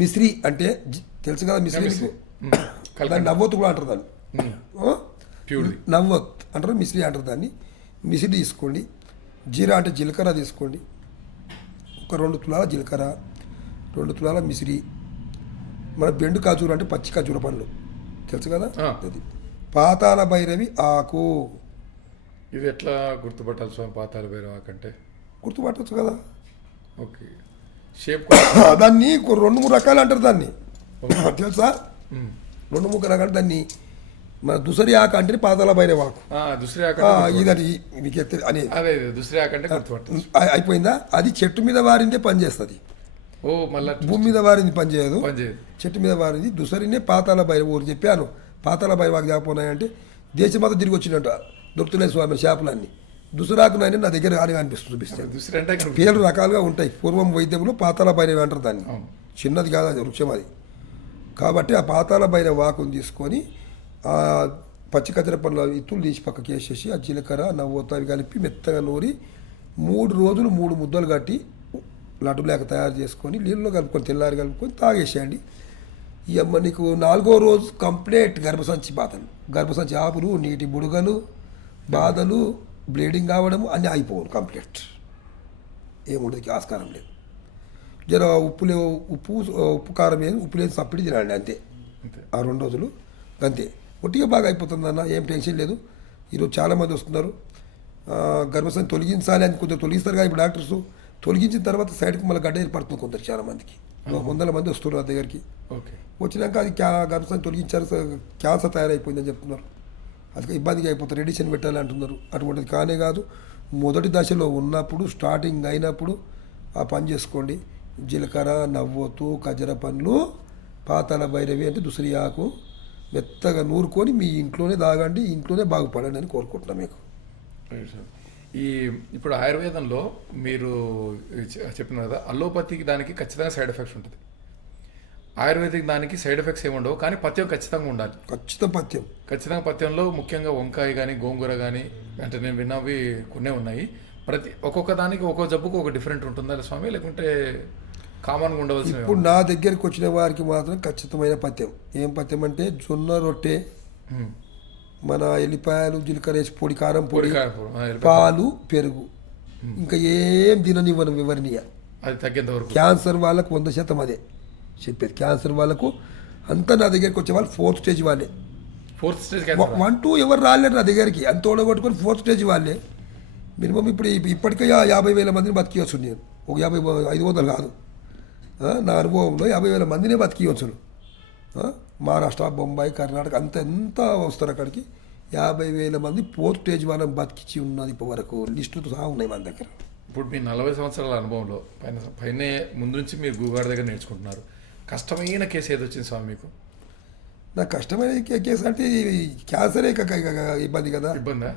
మిశ్రీ అంటే తెలుసు కదా, మిశ్రీ దాన్ని నవ్వొత్తు కూడా అంటారు. దాన్ని నవ్వొత్ అంటారు, మిశ్రీ అంటారు దాన్ని. మిశ్రీ తీసుకోండి. జీరా అంటే జీలకర్ర తీసుకోండి. ఒక 2 తులాల జీలకర్ర, 2 తులాల మిశ్రీ. మన బెండు ఖర్జూర అంటే పచ్చి ఖర్జూర పండ్లు తెలుసు కదా, అది. పాతాళ భైరవి ఆకు. ఇది ఎట్లా గుర్తుపట్టాలి స్వామి? పాతాళ భైరవి ఆకు అంటే గుర్తుపట్టచ్చు కదా. ఓకే. షేప్ దాన్ని 2-3 రకాలు అంటారు దాన్ని, తెలుసా? 2-3 రకాలు. దాన్ని మన దుసరి ఆకు అంటే పాతాళ భైరవ ఆకు. ఇదని మీకు అనేది దుసరి ఆకు అంటే అయిపోయిందా? అది చెట్టు మీద వారిందే పనిచేస్తుంది. భూమి మీద వారింది పనిచేయదు. చెట్టు మీద వారింది. దుసరినే పాతాళ భైరవ ఊరు చెప్పాను. పాతాళ భైరవాకు చెప్పినాయంటే దేశమంతా తిరిగి వచ్చినట్టు దొరుకుతున్నాయి స్వామి చేపలన్నీ. దుసరాకునైనా నా దగ్గర కానీ అనిపిస్తుంది. చూపిస్తాను. పేర్లు రకాలుగా ఉంటాయి. పూర్వం వైద్యంలో పాతాళ భైరవి అంటారు దాన్ని. చిన్నది కాదు అది, వృక్షం అది. కాబట్టి ఆ పాతాళ భైరవ ఆకుని తీసుకొని ఆ పచ్చి కచ్చర పండ్ల ఇత్తులు తీసి పక్కకి వేసేసి ఆ జీలకర్ర నవ్వుతా అవి కలిపి మెత్తగా నూరి 3 రోజులు 3 ముద్దలు కట్టి లడ్డు లేక తయారు చేసుకొని నీళ్ళలో కలుపుకొని తెల్లారి కలుపుకొని తాగేసేయండి. ఈ అమ్మ నీకు 4వ రోజు కంప్లీట్ గర్భసంచి ఆపులు, నీటి బుడగలు, బాధలు, బ్లీడింగ్ కావడము అన్నీ అయిపోవు కంప్లీట్. ఏముండదు, ఆస్కారం లేదు. జర ఉప్పు కారం ఏది ఉప్పు లేదు సప్పిడి తినండి అంతే. ఆ 2 రోజులు అంతే. ఒట్టిగా బాగా అయిపోతుంది అన్న, ఏం టెన్షన్ లేదు. ఈరోజు చాలామంది వస్తున్నారు గర్భసంచి తొలగించాలి అని, కొంచెం తొలగిస్తారు కానీ ఇప్పుడు డాక్టర్స్. తొలగించిన తర్వాత సైడ్కి మళ్ళీ గడ్డ ఏర్పడుతుంది కొందరు, చాలామందికి. 100 మంది వస్తున్నారు నా దగ్గరికి. వచ్చినాక అది గర్భసంచి తొలగించారు, క్యాన్సర్ తయారైపోయిందని చెప్తున్నారు. అది ఇబ్బందిగా అయిపోతారు, రేడియేషన్ పెట్టాలి అంటున్నారు. అటువంటిది కానే కాదు. మొదటి దశలో ఉన్నప్పుడు, స్టార్టింగ్ అయినప్పుడు ఆ పని చేసుకోండి. జీలకర్ర, నవ్వొత్తు, ఖర్జూర పండ్లు, పాతాళ భైరవి అంటే దుసరి ఆకు మెత్తగా నూరుకొని మీ ఇంట్లోనే తాగండి, ఇంట్లోనే బాగుపడండి అని కోరుకుంటున్నాను మీకు. ఇప్పుడు ఆయుర్వేదంలో మీరు చెప్పినారు కదా, అలోపతికి దానికి ఖచ్చితంగా సైడ్ ఎఫెక్ట్స్ ఉంటుంది. ఆయుర్వేదిక్ దానికి సైడ్ ఎఫెక్ట్స్ ఏమి ఉండవు, కానీ పథ్యం ఖచ్చితంగా ఉండాలి. ఖచ్చితంగా పథ్యంలో ముఖ్యంగా వంకాయ కానీ గోంగూర కానీ, అంటే నేను విన్నవి కొన్ని ఉన్నాయి. ఒక్కొక్క దానికి ఒక్కో జబ్బుకు ఒక డిఫరెంట్ ఉంటుందా స్వామి? లేకుంటే కామన్గా ఉండవలసిన ఇప్పుడు నా దగ్గరికి వచ్చిన వారికి మాత్రం ఖచ్చితమైన పథ్యం. ఏం పథ్యం అంటే జొన్న రొట్టె, మన ఎల్లిపాయలు జీలకర్ర వేసి పొడి, కారం పొడి, పాలు, పెరుగు, ఇంకా ఏం తిననివ్వను వివరణీయ. అది తగ్గేంత వరకు. క్యాన్సర్ వాళ్ళకు 100% అదే చెప్పేది. క్యాన్సర్ వాళ్ళకు అంతా నా దగ్గరికి వచ్చే వాళ్ళు 4th స్టేజ్ వాళ్ళే. 4th స్టేజ్ 1, 2 ఎవరు రాలేరు నా దగ్గరికి. అంత ఓడగొట్టుకొని 4th స్టేజ్ వాళ్ళే. మినిమం ఇప్పటికే 50,000 మందిని బతికివచ్చు నేను. ఒక 500 కాదు, నా అనుభవంలో 50,000 మందినే బతికివచ్చు. మహారాష్ట్ర, బొంబాయి, కర్ణాటక ఎంత వస్తారు అక్కడికి. 50,000 మంది 4th స్టేజ్ వాళ్ళని బతికించి ఉన్నది ఇప్పటి వరకు. లిస్టుతో సహా ఉన్నాయి మన దగ్గర. ఇప్పుడు మీ 40 సంవత్సరాల అనుభవంలో పైన ముందు నుంచి మీరు గురుగారి దగ్గర నేర్చుకుంటున్నారు. కష్టమైన కేసు ఏది వచ్చింది స్వామి మీకు? నాకు కష్టమైన కేసు అంటే క్యాన్సరే ఇబ్బంది కదా. ఇబ్బందా?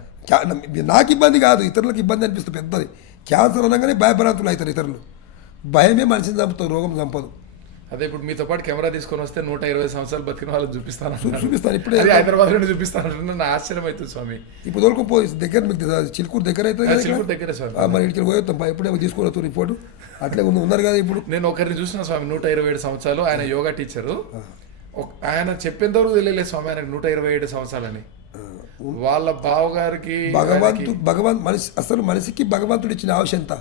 నాకు ఇబ్బంది కాదు, ఇతరులకు ఇబ్బంది అనిపిస్తుంది పెద్దది. క్యాన్సర్ అనగానే భయభ్రాంతులు అవుతారు ఇతరులు. భయమే మనిషిని చంపుతుంది, రోగం చంపదు. అదే ఇప్పుడు మీతో పాటు కెమెరా తీసుకొని వస్తే 120 సంవత్సరాలు బతికిన వాళ్ళని చూపిస్తాను. ఇప్పుడే హైదరాబాద్ నుండి చూపిస్తాను. నా ఆశ్చర్యం అవుతుంది స్వామి. ఇప్పుడు తోలుకుపోయి దగ్గర మీకు చిలుకూరు దగ్గర అయితే చిలుకూరు దగ్గర స్వామి. మరి ఇంటికి పోతాం ఎప్పుడే తీసుకొని వస్తాం రిపోర్టు. అట్లే ఉన్నారు కదా ఇప్పుడు. నేను ఒకరిని చూసిన స్వామి, 127 సంవత్సరాలు, ఆయన యోగా టీచరు. ఆయన చెప్పేంతవరకు తెలియలేదు స్వామి ఆయనకు 127 సంవత్సరాలని. వాళ్ళ బావగారికి మనిషి అసలు మనిషికి భగవంతుడు ఇచ్చిన ఆయుష్ ఎంత?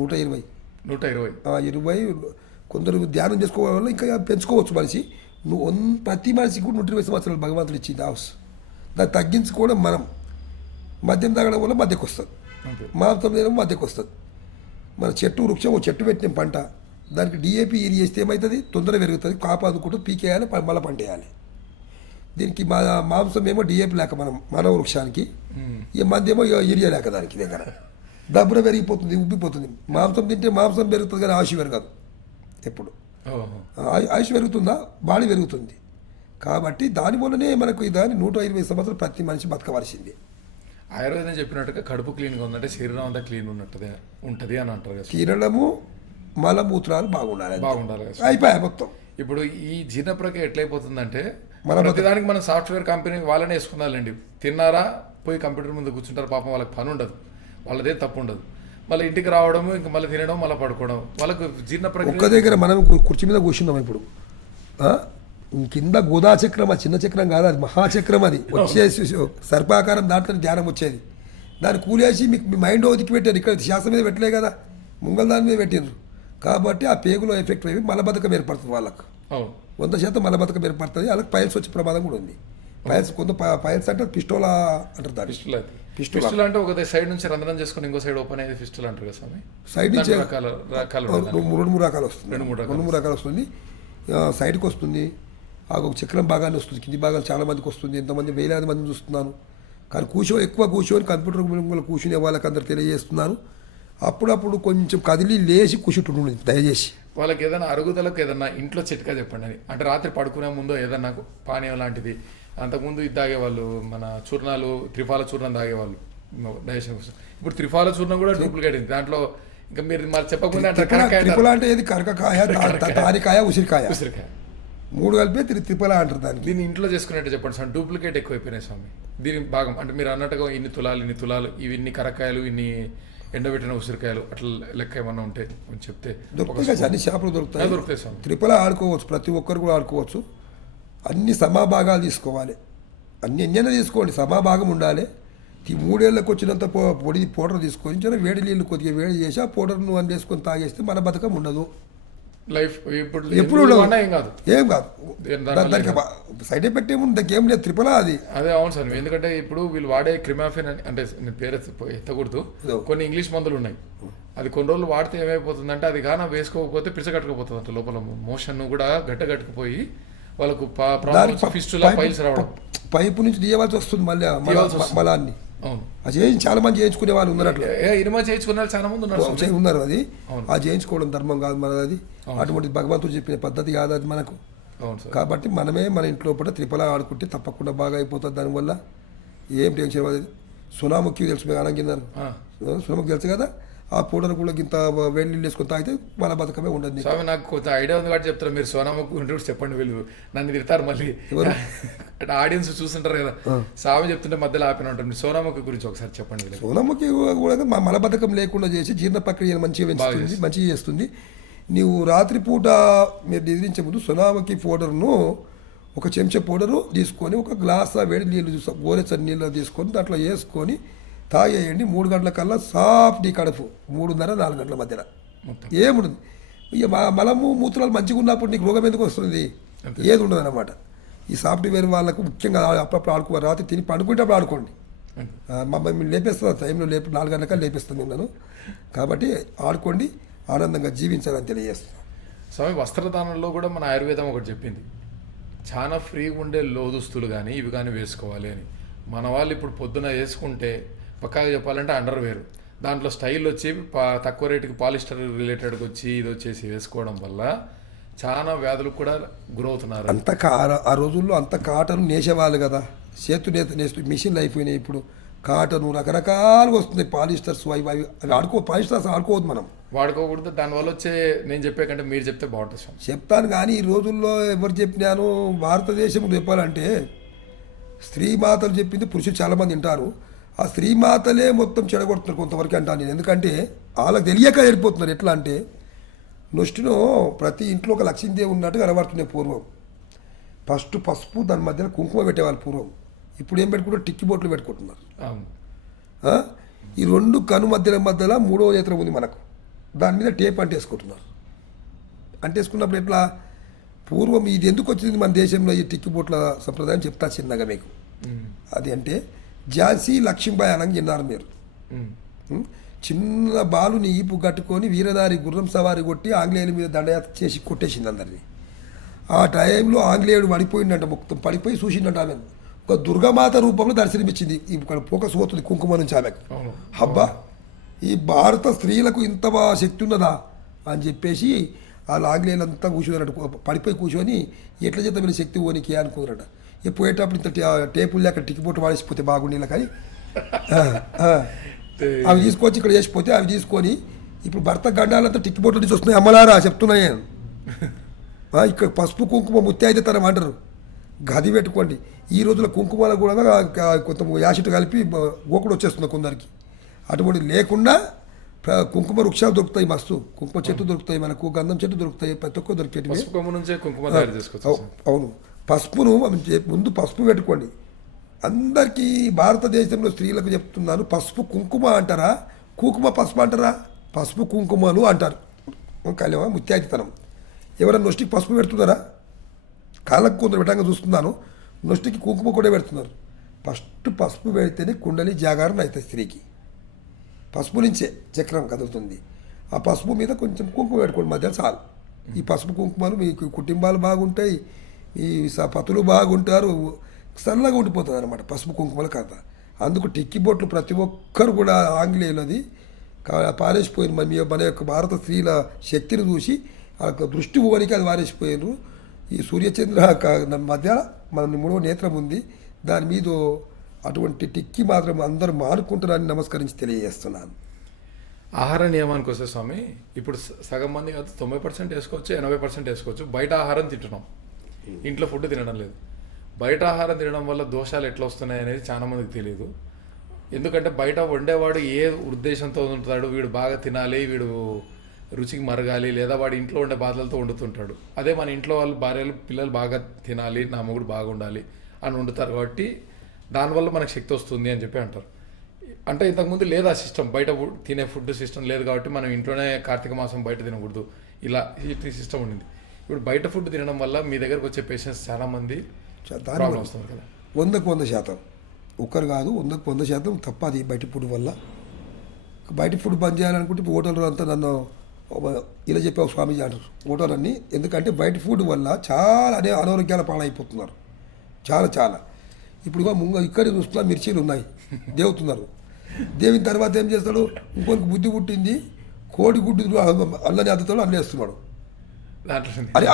120. 20 కొందరు ధ్యానం చేసుకోవడం వల్ల ఇంకా పెంచుకోవచ్చు మనిషి. ప్రతి మనిషికి కూడా 120 సంవత్సరాలు భగవంతుడు ఇచ్చింది ఆయుష్. దాన్ని తగ్గించుకోవడం మనం. మద్యం తాగడం వల్ల మధ్యకు వస్తుంది, మాంసం తినడం మధ్యకు వస్తుంది. మన వృక్షం ఒక చెట్టు పెట్టిన పంట, దానికి డిఏపి యూరియా వేస్తే ఏమవుతుంది? తొందరగా పెరుగుతుంది. కాపాదుకుంటూ పీకేయాలి, మళ్ళీ పంట వేయాలి. దీనికి మాంసం ఏమో డిఏపి లేక మన వృక్షానికి, ఈ మంది ఏమో యూరియా లేక దానికి దగ్గర దబ్బున పెరిగిపోతుంది, ఉబ్బిపోతుంది. మాంసం తింటే మాంసం పెరుగుతుంది కానీ ఆయుష్ పెరగదు. ఎప్పుడు ఆయుష్ పెరుగుతుందా? బాడీ పెరుగుతుంది. కాబట్టి దానివల్లనే మనకు దాన్ని 120 సంవత్సరాలు ప్రతి మనిషి బతకవలసింది. ఆయుర్వేదం చెప్పినట్టుగా కడుపు క్లీన్గా ఉందంటే శరీరం అంతా క్లీన్ ఉంటుంది అని అంటారు కదా. తినడము, మలమూత్రాలు బాగుండాలి. అయిపోయాయి మొత్తం. ఇప్పుడు ఈ జీర్ణ ప్రక్రియ ఎట్లయిపోతుందంటే ప్రతిదానికి మనం సాఫ్ట్వేర్ కంపెనీ వాళ్ళనే వేసుకున్నాలండి. తిన్నారా పోయి కంప్యూటర్ ముందు కూర్చుంటారు, పాపం వాళ్ళకి పని ఉండదు, వాళ్ళదే తప్పు ఉండదు. మళ్ళీ ఇంటికి రావడము, ఇంకా మళ్ళీ తినడం, మళ్ళీ పడుకోవడం, వాళ్ళకు జీర్ణ ప్రక్రియ. ఒక్క దగ్గర మనం కుర్చీ మీద కూర్చున్నాం ఇప్పుడు. కింద గోదా చక్రం, ఆ చిన్న చక్రం కాదు, అది మహాచక్రం. అది వచ్చేసి సర్పాకారం, దాంట్లో ధ్యానం వచ్చేది. దాన్ని కూలేసి మీకు మీ మైండ్ ఒదికి పెట్టారు. ఇక్కడ శ్వాస మీద పెట్టలే కదా, ముంగల్ దాని మీద పెట్టిండ్రు. కాబట్టి ఆ పేగులో ఎఫెక్ట్ అయ్యి మలబద్ధకం ఏర్పడుతుంది వాళ్ళకు. 100% మలబద్ధకం ఏర్పడుతుంది. వాళ్ళకి పైల్స్ వచ్చే ప్రమాదం కూడా ఉంది. పైల్స్ అంటే పిస్టోలా అంటారు. పిస్టోలా అంటే ఒక సైడ్ నుంచి రంధ్రం చేసుకుని ఇంకో సైడ్ ఓపెన్ అయ్యేది పిస్టోల్ అంటారు కదా స్వామి. సైడ్ నుంచి 2-3 రకాలు వస్తుంది. సైడ్కి వస్తుంది, ఒక చక్రం భాగాన్ని వస్తుంది, కింది భాగాలు చాలా మందికి వస్తుంది. ఎంతమంది వేలాది మందిని చూస్తున్నాను. కానీ ఎక్కువ కూర్చొని కంప్యూటర్ కూర్చునే వాళ్ళకి అందరు తెలియజేస్తున్నాను. అప్పుడప్పుడు కొంచెం కదిలి లేచి కూర్చుంటుండే దయచేసి. వాళ్ళకి ఏదైనా అరుగుదలకు ఏదన్నా ఇంట్లో చిట్కా చెప్పండి అని. అంటే రాత్రి పడుకునే ముందు ఏదన్నా పానీయం లాంటిది. అంతకుముందు ఇది తాగేవాళ్ళు, మన చూర్ణాలు, త్రిఫాల చూర్ణం తాగేవాళ్ళు డైజెషన్ కోసం. ఇప్పుడు త్రిఫాల చూర్ణం కూడా డూప్లికేట్ అయింది. దాంట్లో ఇంకా మీరు మరి చెప్పకుండా త్రిఫల అంటే ఏది? కరకకాయ, తారికాయ, ఉసిరికాయ 3 కలిపి త్రిఫల అంటారు దాన్ని. దీన్ని ఇంట్లో చేసుకున్నట్టు చెప్పండి స్వామి. డూప్లికేట్ ఎక్కువైపోయినాయి స్వామి. దీని భాగం అంటే మీరు అన్నట్టుగా ఇన్ని తులాలు, ఇన్ని కరకాయలు, ఇన్ని ఎండబెట్టిన ఉసిరికాయలు, అట్లా లెక్క ఏమన్నా ఉంటే కొంచెం చెప్తే. దొరుకుతాయి, అన్ని షాపులు దొరుకుతాయి స్వామి. త్రిఫల ఆడుకోవచ్చు, ప్రతి ఒక్కరు కూడా ఆడుకోవచ్చు. అన్ని సమభాగాలు తీసుకోవాలి. ఎన్నైనా తీసుకోండి, సమభాగం ఉండాలి. 3 ఏళ్ళకి వచ్చినంత పొడి పౌడర్ తీసుకొని చిన్న వేడి నీళ్ళు కొద్దిగా వేడి చేసి ఆ పౌడర్ను అందేసుకొని తాగేస్తే మన బతకం ఉండదు. లైఫ్ ఎప్పుడు ఏం కాదు. దానికి సైడ్ ఎఫెక్ట్ ఏముంది, దానికి ఏం లేదు. త్రిఫల అది అదే. అవును సార్. ఎందుకంటే ఇప్పుడు వీళ్ళు వాడే క్రిమాఫిన్ అంటే పేరు ఎత్తకూడదు, కొన్ని ఇంగ్లీష్ మందులు ఉన్నాయి. అది కొన్ని రోజులు వాడితే ఏమైపోతుందంటే అది కానీ వేసుకోకపోతే పిచ్చగట్టుకుపోతుంది అంట. లోపల మోషన్ కూడా గట్టగట్టుకుపోయి వాళ్ళకు పైల్స్ రావడం, పైపు నుంచి తీయవలసి వస్తుంది మళ్ళీ మలాన్ని. అవును. అది చాలా మంది చేయించుకునే వాళ్ళు ఉన్నారు. అట్లా చేయించుకునే వాళ్ళు చాలా మంది ఉన్నారు. అది చేయించుకోవడం ధర్మం కాదు మనది. అది అటువంటి భగవంతుడు చెప్పిన పద్ధతి కాదు అది మనకు. కాబట్టి మనమే మన ఇంట్లో కూడా త్రిఫల ఆడుకుంటే తప్పకుండా బాగా అయిపోతుంది. దానివల్ల ఏం టెన్షన్ పడదు. సునాముఖి తెలుసు, మీరు అనంగిన్నారు. సునాముఖి తెలుసు కదా. ఆ పౌడర్ కూడా ఇంత వేడి నీళ్ళు వేసుకొని తాగితే మన బతకమే ఉండదు. స్వామి నాకు కొంచెం ఐడియా ఉంది కాబట్టి చెప్తారు. మీరు సోనాముఖి ఉంటే చెప్పండి, వీళ్ళు నన్ను తిడతారు మళ్ళీ. అంటే ఆడియన్స్ చూస్తుంటారు కదా, స్వామి చెప్తుంటే మధ్యలో ఆపిన ఉంటారు. మీరు సోనాముఖి గురించి ఒకసారి చెప్పండి. సోనాముఖి కూడా మలబద్ధకం లేకుండా చేసి జీర్ణ ప్రక్రియను మంచిగా చేస్తుంది. నీవు రాత్రిపూట మీరు నిద్రించే ముందు సోనామకి పౌడర్ను ఒక చెంచా పౌడరు తీసుకొని ఒక గ్లాస్ వేడి నీళ్ళు గోరెచ్చని నీళ్ళు తీసుకొని దాంట్లో వేసుకొని తాగేయండి. 3 గంటల కల్లా సాఫ్ట్ కడుపు 3:30-4 గంటల మధ్యన ఏముండదు. ఇక మలము మూత్రాలు మంచిగా ఉన్నప్పుడు నీకు రోగం ఎందుకు వస్తుంది? ఏది ఉండదు అనమాట. ఈ సాఫ్ట్వేర్ వాళ్ళకు ముఖ్యంగా అప్పుడప్పుడు ఆడుకో, రాత్రి తిని పండుకుంటప్పుడు ఆడుకోండి. మమ్మల్ని లేపేస్తుంది ఆ టైంలో 4 గంటలకల్లా లేపిస్తుంది నేను. కాబట్టి ఆడుకోండి, ఆనందంగా జీవించాలని తెలియజేస్తున్నాను. స్వామి, వస్త్రదానంలో కూడా మన ఆయుర్వేదం ఒకటి చెప్పింది, చాలా ఫ్రీగా ఉండే లోదుస్తులు కానీ ఇవి కానీ వేసుకోవాలి అని. మన వాళ్ళు ఇప్పుడు పొద్దున వేసుకుంటే పక్కాగా చెప్పాలంటే అండర్వేర్, దాంట్లో స్టైల్ వచ్చి తక్కువ రేటుకి పాలిస్టర్ రిలేటెడ్కి వచ్చి ఇది వచ్చేసి వేసుకోవడం వల్ల చాలా వ్యాధులకు కూడా గురవుతున్నారు. ఆ రోజుల్లో అంత కాటన్ నేసేవాళ్ళు కదా, చేతు నేస్తూ మిషన్లు అయిపోయినాయి. ఇప్పుడు కాటను రకరకాలుగా వస్తుంది, పాలిస్టర్స్ అవి పాలిస్టర్స్ ఆడుకోవద్దు, మనం వాడుకోకూడదు. దానివల్ల వచ్చే నేను చెప్పే కంటే మీరు చెప్తే బాగుంటుంది సార్. చెప్తాను కానీ ఈ రోజుల్లో ఎవరు చెప్పినాను, భారతదేశంలో చెప్పాలంటే స్త్రీమాతలు చెప్పింది పురుషులు చాలామంది వింటారు. ఆ స్త్రీమాతలే మొత్తం చెడగొడుతున్నారు కొంతవరకు అంటాను నేను. ఎందుకంటే వాళ్ళకి తెలియక వెళ్ళిపోతున్నారు. ఎట్లా అంటే నొష్టిలో ప్రతి ఇంట్లో ఒక లక్ష్మీదేవి ఉన్నట్టుగా కనబడుతున్నాయి పూర్వం. ఫస్ట్ పసుపు, దాని మధ్యన కుంకుమ పెట్టేవాళ్ళు పూర్వం. ఇప్పుడు ఏం పెట్టుకుంటారు? టిక్కి బొట్లు పెట్టుకుంటున్నారు. ఈ 2 కను మధ్యలో 3వ నేత్రం ఉంది మనకు, దాని మీద టేప్ అంటేసుకుంటున్నారు. అంటేసుకున్నప్పుడు ఎట్లా? పూర్వం ఇది ఎందుకు వచ్చింది మన దేశంలో ఈ టిక్కి బొట్ల సంప్రదాయం చెప్తా చిన్నగా మీకు. అది అంటే ఝాన్సీ లక్ష్మీబాయి అనని విన్నారు మీరు. చిన్న బాలుని ఈపు కట్టుకొని వీరదారి గుర్రం సవారి కొట్టి ఆంగ్లేయుల మీద దండయాత్ర చేసి కొట్టేసింది అందరినీ. ఆ టైంలో ఆంగ్లేయుడు పడిపోయిందంట, మొత్తం పడిపోయి చూసిందంట. ఆమె ఒక దుర్గమాత రూపంలో దర్శనమిచ్చింది. ఇక్కడ ఫోకస్ పోతుంది కుంకుమ నుంచి ఆమెకు. హబ్బా, ఈ భారత స్త్రీలకు ఇంత శక్తి ఉన్నదా అని చెప్పేసి వాళ్ళు ఆంగ్లేయులంతా కూర్చున్నారట. పడిపోయి కూర్చొని ఎట్లా చేత వీళ్ళ శక్తి ఓనికి అనుకున్నారట. పోయేటప్పుడు ఇంత టేపులు లేక టిక్కిపోటు వాడేసిపోతే బాగుండేలా కానీ అవి తీసుకొచ్చి ఇక్కడ చేసిపోతే అవి తీసుకొని ఇప్పుడు భర్త గండాలంతా టిక్కిపోటు నుంచి వస్తున్నాయి. అమ్మలారా చెప్తున్నా నేను. ఇక్కడ పసుపు కుంకుమ ముత్తైదతనం అంటారు, గది పెట్టుకోండి. ఈ రోజుల కుంకుమలో కూడా కొంత యాసిడ్ కలిపి గోకుడు వచ్చేస్తుంది కొందరికి. అటువంటి లేకుండా కుంకుమ వృక్షాలు దొరుకుతాయి, మస్తు కుంకుమ చెట్టు దొరుకుతాయి, మనకు గంధం చెట్టు దొరుకుతాయి, ప్రతి ఒక్క దొరికేటి. అవును, పసుపును ముందు పసుపు పెట్టుకోండి. అందరికీ భారతదేశంలో స్త్రీలకు చెప్తున్నాను, పసుపు కుంకుమ అంటారా, కుంకుమ పసుపు అంటారా? పసుపు కుంకుమలు అంటారు. కలివా ముత్యాతితనం. ఎవరైనా నొష్టికి పసుపు పెడుతున్నారా? కాళ్ళకు కొందరు పెట్టంగా చూస్తున్నాను, నొష్టికి కుంకుమ కూడా పెడుతున్నారు. ఫస్ట్ పసుపు పెడితేనే కుండలి జాగరణ అవుతుంది స్త్రీకి. పసుపు నుంచే చక్రం కదులుతుంది. ఆ పసుపు మీద కొంచెం కుంకుమ పెట్టుకోండి మధ్య చాలు. ఈ పసుపు కుంకుమలు మీకు కుటుంబాలు బాగుంటాయి, ఈ పతులు బాగుంటారు, సన్నగా ఉండిపోతుంది అనమాట పసుపు కుంకుమల కథ. అందుకు టిక్కి బొట్లు ప్రతి ఒక్కరు కూడా ఆంగ్లేయులది పారేసిపోయిన మన యొక్క భారత స్త్రీల శక్తిని చూసి ఆ దృష్టి పోనికి అది వారేసిపోయారు. ఈ సూర్యచంద్ర మధ్య మన 3వ నేత్రం ఉంది, దాని మీద అటువంటి టిక్కి మాత్రం అందరూ మానుకుంటారని నమస్కరించి తెలియజేస్తున్నాను. ఆహార నియమానికి వస్తే స్వామి, ఇప్పుడు సగం మంది కాదు 90% వేసుకోవచ్చు, 80% వేసుకోవచ్చు. బయట ఆహారం తింటున్నాం, ఇంట్లో ఫుడ్ తినడం లేదు. బయట ఆహారం తినడం వల్ల దోషాలు ఎట్లా వస్తున్నాయి అనేది చాలా మందికి తెలియదు. ఎందుకంటే బయట వండేవాడు ఏ ఉద్దేశంతో ఉంటాడు, వీడు బాగా తినాలి, వీడు రుచికి మరగాలి, లేదా వాడు ఇంట్లో ఉండే బాధలతో వండుతుంటాడు. అదే మన ఇంట్లో వాళ్ళు భార్యలు పిల్లలు బాగా తినాలి, నా మొగుడు బాగా ఉండాలి అని వండుతారు. కాబట్టి దానివల్ల మనకు శక్తి వస్తుంది అని చెప్పి అంటారు. అంటే ఇంతకుముందు లేదు ఆ సిస్టమ్, బయట తినే ఫుడ్ సిస్టమ్ లేదు. కాబట్టి మనం ఇంట్లోనే కార్తీక మాసం బయట తినకూడదు, ఇలా ఈ సిస్టమ్ ఉండింది. ఇప్పుడు బయట ఫుడ్ తినడం వల్ల మీ దగ్గరకు వచ్చే పేషెంట్స్ చాలామంది ప్రాబ్లం వస్తుంది కదా. 100% ఒక్కరు కాదు, 100% తప్ప అది బయట ఫుడ్ వల్ల. బయట ఫుడ్ బంద్ చేయాలనుకుంటే ఇప్పుడు హోటల్ అంతా నన్ను ఇలా చెప్పావు స్వామీజీ అంటారు హోటల్ అన్నీ. ఎందుకంటే బయట ఫుడ్ వల్ల చాలా అనారోగ్యాల పాలైపోతున్నారు, చాలా. ఇప్పుడు ఇక్కడ చూస్తున్నా మిర్చీలు ఉన్నాయి, దేవుతున్నారు. దేవిన తర్వాత ఏం చేస్తాడు, ఇంకొనికి బుద్ధి పుట్టింది, కోడి గుడ్డు అల్లని అద్దుతాడు, అల్లేస్తున్నాడు.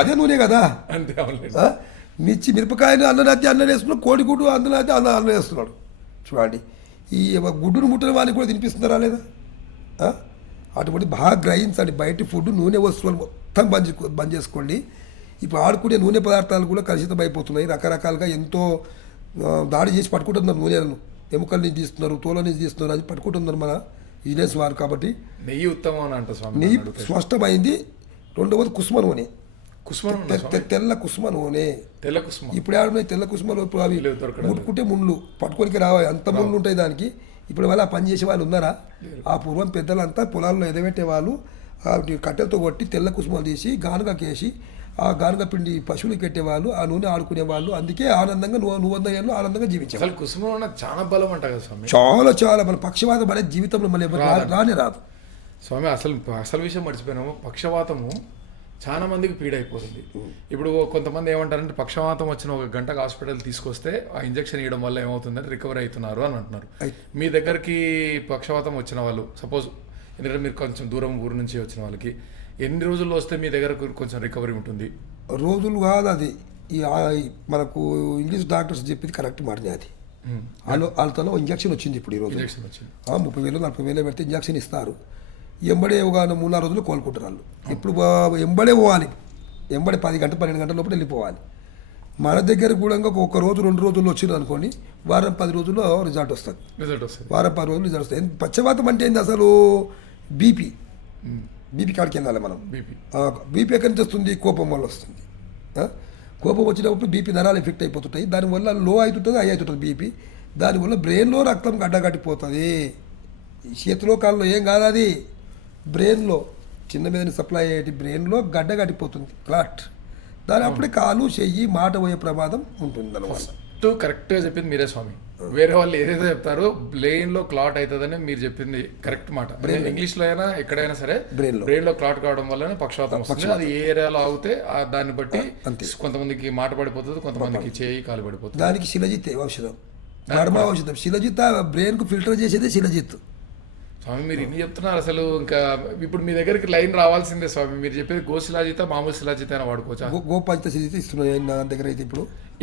అదే నూనె కదా. మిరపకాయని అన్నది అన్నం వేస్తున్నాడు, కోడి గుడ్డు అన్నం అయితే అన్నం వేస్తున్నాడు. చూడండి, ఈ గుడ్డును ముట్టిన వానికి కూడా తినిపిస్తున్నారా లేదా? అటువంటి బాగా గ్రహించండి. బయట ఫుడ్ నూనె వస్తువులు మొత్తం బంద్ చేసుకోండి. ఇప్పుడు ఆడుకునే నూనె పదార్థాలు కూడా కలుషితం అయిపోతున్నాయి. రకరకాలుగా ఎంతో దాడి చేసి పట్టుకుంటున్నారు నూనెలను. ఎముకల నుంచి తీస్తున్నారు, తోల నుంచి తీస్తున్నారు, అది పట్టుకుంటున్నారు మన బిజినెస్ వారు. కాబట్టి నెయ్యి ఉత్తమం అని అంటారు స్వామి. నెయ్యి స్పష్టమైంది, రెండవది కుసుమ నూనె, కుస్మన్ ఉందా స్వామి? తెల్ల కుసుమ నూనె. తెల్ల కుస్మ ఇప్పుడు ఆడున్నాయి తెల్ల కుసుమలు, ఇప్పుడు అవి లేవు, దొరకడం ముట్టుకుంటే ముళ్ళు పట్టుకోనికి రావాలి, అంత ముళ్ళు ఉంటాయి దానికి. ఇప్పుడు వాళ్ళ పని చేసే వాళ్ళు ఉన్నారా? ఆ పూర్వం పెద్దలంతా పొలాల్లో ఎదబెట్టే వాళ్ళు కట్టెలతో కొట్టి తెల్ల కుసుమలు తీసి గానుగకేసి ఆ గానుగ పిండి పశువులకు పెట్టేవాళ్ళు, ఆ నూనె ఆడుకునే వాళ్ళు. అందుకే ఆనందంగా 100 ఏళ్ళు ఆనందంగా జీవించారు. అసలు కుస్మన్ ఉన్న చాలా బలం అంట కదా స్వామి. చాలా చాలా మన పక్షవాతం అనేది జీవితంలో మళ్ళీ రానే రాదు స్వామి. అసలు విషయం మర్చిపోయినాము. పక్షవాతము చాలా మందికి పీడ అయిపోతుంది. ఇప్పుడు కొంతమంది ఏమంటారంటే పక్షవాతం వచ్చిన ఒక గంటకు హాస్పిటల్ తీసుకొస్తే ఆ ఇంజెక్షన్ ఇవ్వడం వల్ల ఏమవుతుందంటే రికవర్ అవుతున్నారు అని అంటున్నారు. మీ దగ్గరికి పక్షవాతం వచ్చిన వాళ్ళు సపోజ్, ఎందుకంటే మీరు కొంచెం దూరం ఊరు నుంచి వచ్చిన వాళ్ళకి ఎన్ని రోజుల్లో వస్తే మీ దగ్గర కొంచెం రికవరీ ఉంటుంది? రోజులు కాదు అది. మనకు ఇంగ్లీష్ డాక్టర్స్ చెప్పింది కరెక్ట్ మాట. అది వాళ్ళతో ఇంజక్షన్ వచ్చింది ఇప్పుడు ఈరోజు. ఇంజెక్షన్ వచ్చింది 30,000 40,000 పెడితే ఇంజక్షన్ ఇస్తారు. ఎంబడే ఒక 3-4 రోజులు కోలుకుంటారు వాళ్ళు. ఇప్పుడు ఎంబడే పోవాలి, ఎంబడే 10 గంటలు 12 గంటల లోపల వెళ్ళిపోవాలి. మన దగ్గర కూడా ఒక రోజు 2 రోజుల్లో వచ్చింది అనుకోండి, వారం 10 రోజుల్లో రిజల్ట్ వస్తుంది. వారం 10 రోజులు రిజల్ట్ వస్తుంది. పక్షవాతం అంటే ఏంది అసలు? బీపీ కాడికి వెళ్ళాలి మనం. బీపీ ఎక్కడి నుంచి వస్తుంది? కోపం వల్ల వస్తుంది. కోపం వచ్చినప్పుడు బీపీ నరాలు ఎఫెక్ట్ అయిపోతుంటాయి. దానివల్ల లో అవుతుంటుంది, హై అవుతుంటుంది బీపీ. దానివల్ల బ్రెయిన్లో రక్తం గడ్డగట్టిపోతుంది. చేతిలో కాళ్ళలో ఏం కాదు, అది బ్రెయిన్లో చిన్న మీద సప్లై అయ్యేటి బ్రెయిన్లో గడ్డగట్టిపోతుంది, క్లాట్. దాని అప్పుడే కాలు చెయ్యి మాట పోయే ప్రమాదం ఉంటుంది. దానివల్ల కరెక్ట్గా చెప్పింది మీరే స్వామి. వేరే వాళ్ళు ఏదైతే చెప్తారో బ్రెయిన్ లో క్లాట్ అవుతుందని మీరు చెప్పింది కరెక్ట్ మాట. ఇంగ్లీష్ లో అయినా ఎక్కడైనా సరే బ్రెయిన్ లో క్లాట్ కావడం వల్లనే పక్షవాతం వస్తుంది. అది ఏ ఏరియాలో ఆగితే దాన్ని బట్టి కొంతమందికి మాట పడిపోతుంది, కొంతమందికి చేయి కాలు పడిపోతుంది. దానికి శిలజిత్ ఔషధం, ధర్మ ఔషధం. శిలజిత్ బ్రెయిన్ కు ఫిల్టర్ చేసేదే శిలజిత్. స్వామి మీరు ఇన్ని చెప్తున్నారు, అసలు ఇంకా ఇప్పుడు మీ దగ్గరికి లైన్ రావాల్సిందే స్వామి. మీరు చెప్పేది గోశిలాజిత మామూలు శిలాజిత అయినా వాడుకోవచ్చా? గోపంచ శిలాజిత్ ఇస్తున్నాయి నా దగ్గర అయితే.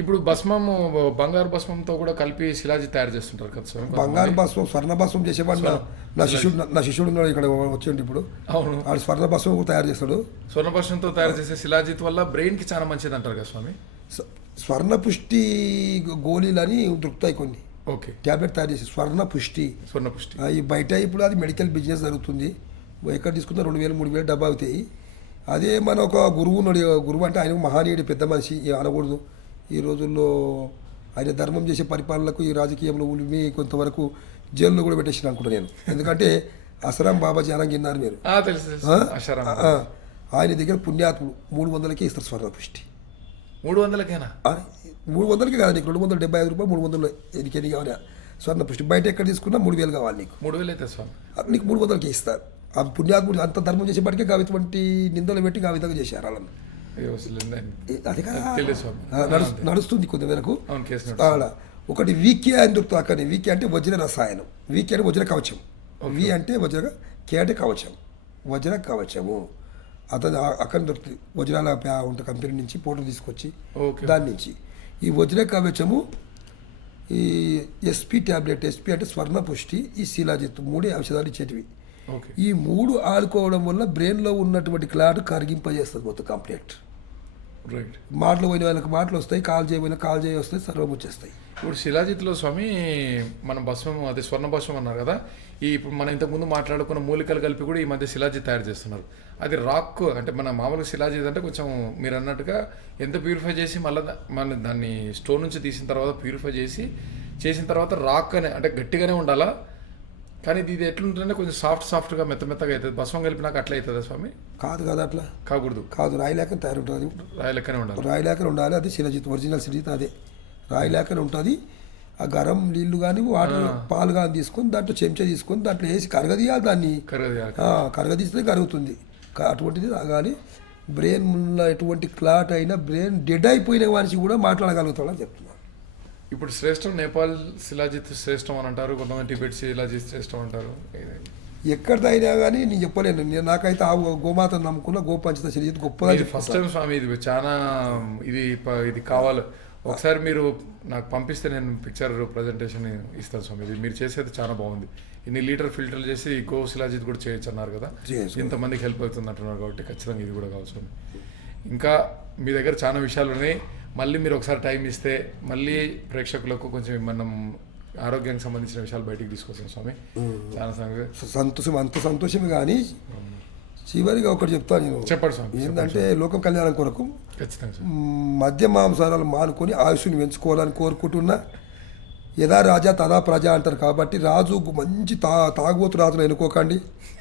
ఇప్పుడు భస్మము బంగారు భస్మంతో కూడా కలిపి శిలాజిత్ తయారు చేస్తుంటారు కదా స్వామి. బంగారు భస్మం, స్వర్ణ భస్మం చేసేవాడు నా శిష్యుడు ఉన్నాడు ఇక్కడ వచ్చేయండి. ఇప్పుడు అవును, ఆడు స్వర్ణ భస్మం తయారు చేస్తాడు. స్వర్ణ భస్మంతో తయారు చేసే శిలాజిత్ వల్ల బ్రెయిన్ కి చాలా మంచిది అంటారు కదా స్వామి. స్వర్ణ పుష్టి గోళీలు అని దొరుకుతాయి కొన్ని. ఓకే, ట్యాబ్లెట్ తయారు చేసి స్వర్ణ పుష్టి. ఈ బయట ఇప్పుడు అది మెడికల్ బిజినెస్ జరుగుతుంది. ఎక్కడ తీసుకున్నా 2,000-3,000 డబ్బా అవుతాయి. అదే మన ఒక గురువు ఉన్నాడు. గురువు అంటే ఆయన మహానీయుడు, పెద్ద మనిషి అనకూడదు. ఈ రోజుల్లో ఆయన ధర్మం చేసే పరిపాలనకు ఈ రాజకీయంలో ఉలిమి కొంతవరకు జైల్లో కూడా పెట్టేసిన అనుకుంటా నేను. ఎందుకంటే అసరాం బాబాజీ అనంగిన్నారు మీరు. ఆయన దగ్గర పుణ్యాత్ముడు 300కే ఇస్తారు స్వర్ణ పుష్టి. 300కేనా? 300కి కాదు, నీకు 275 రూపాయలు 300 ఎన్ని కావాలి స్వర్ణ పుష్టి. బయట ఎక్కడ తీసుకున్నా 3,000 కావాలి నీకు. 3,000 అయితే స్వామి నీకు 300కి ఇస్తారు. ఆ పుణ్యాత్ముడు అంత ధర్మం చేసేప్పటికే ఇటువంటి నిందలు పెట్టి ఆ విధంగా చేశారు వాళ్ళని. అది నడుస్తుంది కొంతమేరకు. ఒకటి వీకే అని దొరుకుతుంది అక్కడ. వీకే అంటే వజ్ర రసాయనం. వీకే అంటే వజ్ర కవచం. వి అంటే వజ్ర, కే అంటే కవచం, వజ్ర కవచము. అతను అక్కడ దొరుకుతుంది. వజ్రాల ఉంటే కంపెనీ నుంచి పౌడర్ తీసుకొచ్చి దాని నుంచి ఈ వజ్ర కవచము, ఈ ఎస్పీ ట్యాబ్లెట్. ఎస్పీ అంటే స్వర్ణ పుష్టి, ఈ శిలాజిత్ 3 ఔషధాలు ఇచ్చేటివి. ఈ 3 ఆడుకోవడం వల్ల బ్రెయిన్లో ఉన్నటువంటి క్లాట్ కరిగింపజేస్తుంది మొత్తం కంప్లీట్. రైట్. మాటలు పోయిన వాళ్ళకి మాటలు వస్తాయి, కాల్ చేయబోయిన కాల్ చేయి వస్తాయి, సర్వం వచ్చేస్తాయి. ఇప్పుడు శిలాజిత్లో స్వామి మన భస్మం, అదే స్వర్ణ భస్మం అన్నారు కదా. ఇప్పుడు మనం ఇంతకుముందు మాట్లాడుకున్న మూలికలు కలిపి కూడా ఈ మధ్య శిలాజిత్ తయారు చేస్తున్నారు. అది రాక్ అంటే మన మామూలుగా శిలాజిత్ అంటే కొంచెం మీరు అన్నట్టుగా ఎంత ప్యూరిఫై చేసి మళ్ళీ మన దాన్ని స్టోన్ నుంచి తీసిన తర్వాత ప్యూరిఫై చేసిన తర్వాత రాక్ అనే అంటే గట్టిగానే ఉండాలా. కానీ ఇది ఎట్లుంటుందంటే కొంచెం సాఫ్ట్గా మెత్తగా అవుతుంది. భస్మం కలిపినాక అట్లా అవుతుందా స్వామి? కాదు కదా, అట్లా కాకూడదు. కాదు, రాయి లేక తయారు ఉంటుంది. రాయి లెక్కనే ఉండాలి. రాయి లేక ఉండాలి. అది శిలాజిత్, ఒరిజినల్ శిలాజిత్ అదే రాయి లేకనే ఉంటుంది. ఆ గరం నీళ్లు కానీ వాటర్ పాలు కానీ తీసుకొని దాంట్లో చెంచా తీసుకొని దాంట్లో వేసి కరగదీయాలి. దాన్ని కరగదీస్తే కరుగుతుంది. అటువంటిది తాగాలి. బ్రెయిన్లో ఎటువంటి క్లాట్ అయినా బ్రెయిన్ డెడ్ అయిపోయిన మనిషి కూడా మాట్లాడగలుగుతాడని చెప్తున్నాను. ఇప్పుడు శ్రేష్టం నేపాల్ శిలాజిత్ శ్రేష్టం అని అంటారు, కొంతమంది టిబెట్ శిలాజిత్ శ్రేష్టం అంటారు. ఎక్కడిదైనా కానీ నేను చెప్పలేను. నాకైతే ఆ గోమాతను నమ్ముకున్న గోపంచిత శిలాజిత్ గొప్పగా. ఫస్ట్ టైం స్వామి ఇది చాలా ఇది కావాలి. ఒకసారి మీరు నాకు పంపిస్తే నేను పిక్చర్ ప్రజెంటేషన్ ఇస్తాను స్వామి. ఇది మీరు చేసేది చాలా బాగుంది. ఇన్ని లీటర్ ఫిల్టర్లు చేసి గో శిలాజిత్ కూడా చేయొచ్చు అన్నారు కదా. ఇంతమందికి హెల్ప్ అవుతుంది అంటున్నారు కాబట్టి ఖచ్చితంగా ఇది కూడా కావచ్చు స్వామి. ఇంకా మీ దగ్గర చాలా విషయాలు ఉన్నాయి. మళ్ళీ మీరు ఒకసారి టైం ఇస్తే మళ్ళీ ప్రేక్షకులకు కొంచెం మనం ఆరోగ్యానికి సంబంధించిన విషయాలు బయటికి తీసుకొస్తాం స్వామి. చాలా సంతోషం, అంత సంతోషమే. కానీ చివరిగా ఒకటి చెప్తాను నేను. చెప్పండి స్వామి. ఏంటంటే లోకం కళ్యాణం కొరకు ఖచ్చితంగా సార్. మద్య మాంసాలను మానుకొని ఆయుష్ని పెంచుకోవాలని కోరుకుంటున్నా. యథా రాజా తదా ప్రజ అంటారు కాబట్టి రాజు మంచి తాగుబోతు రాజులు ఎన్నుకోకండి.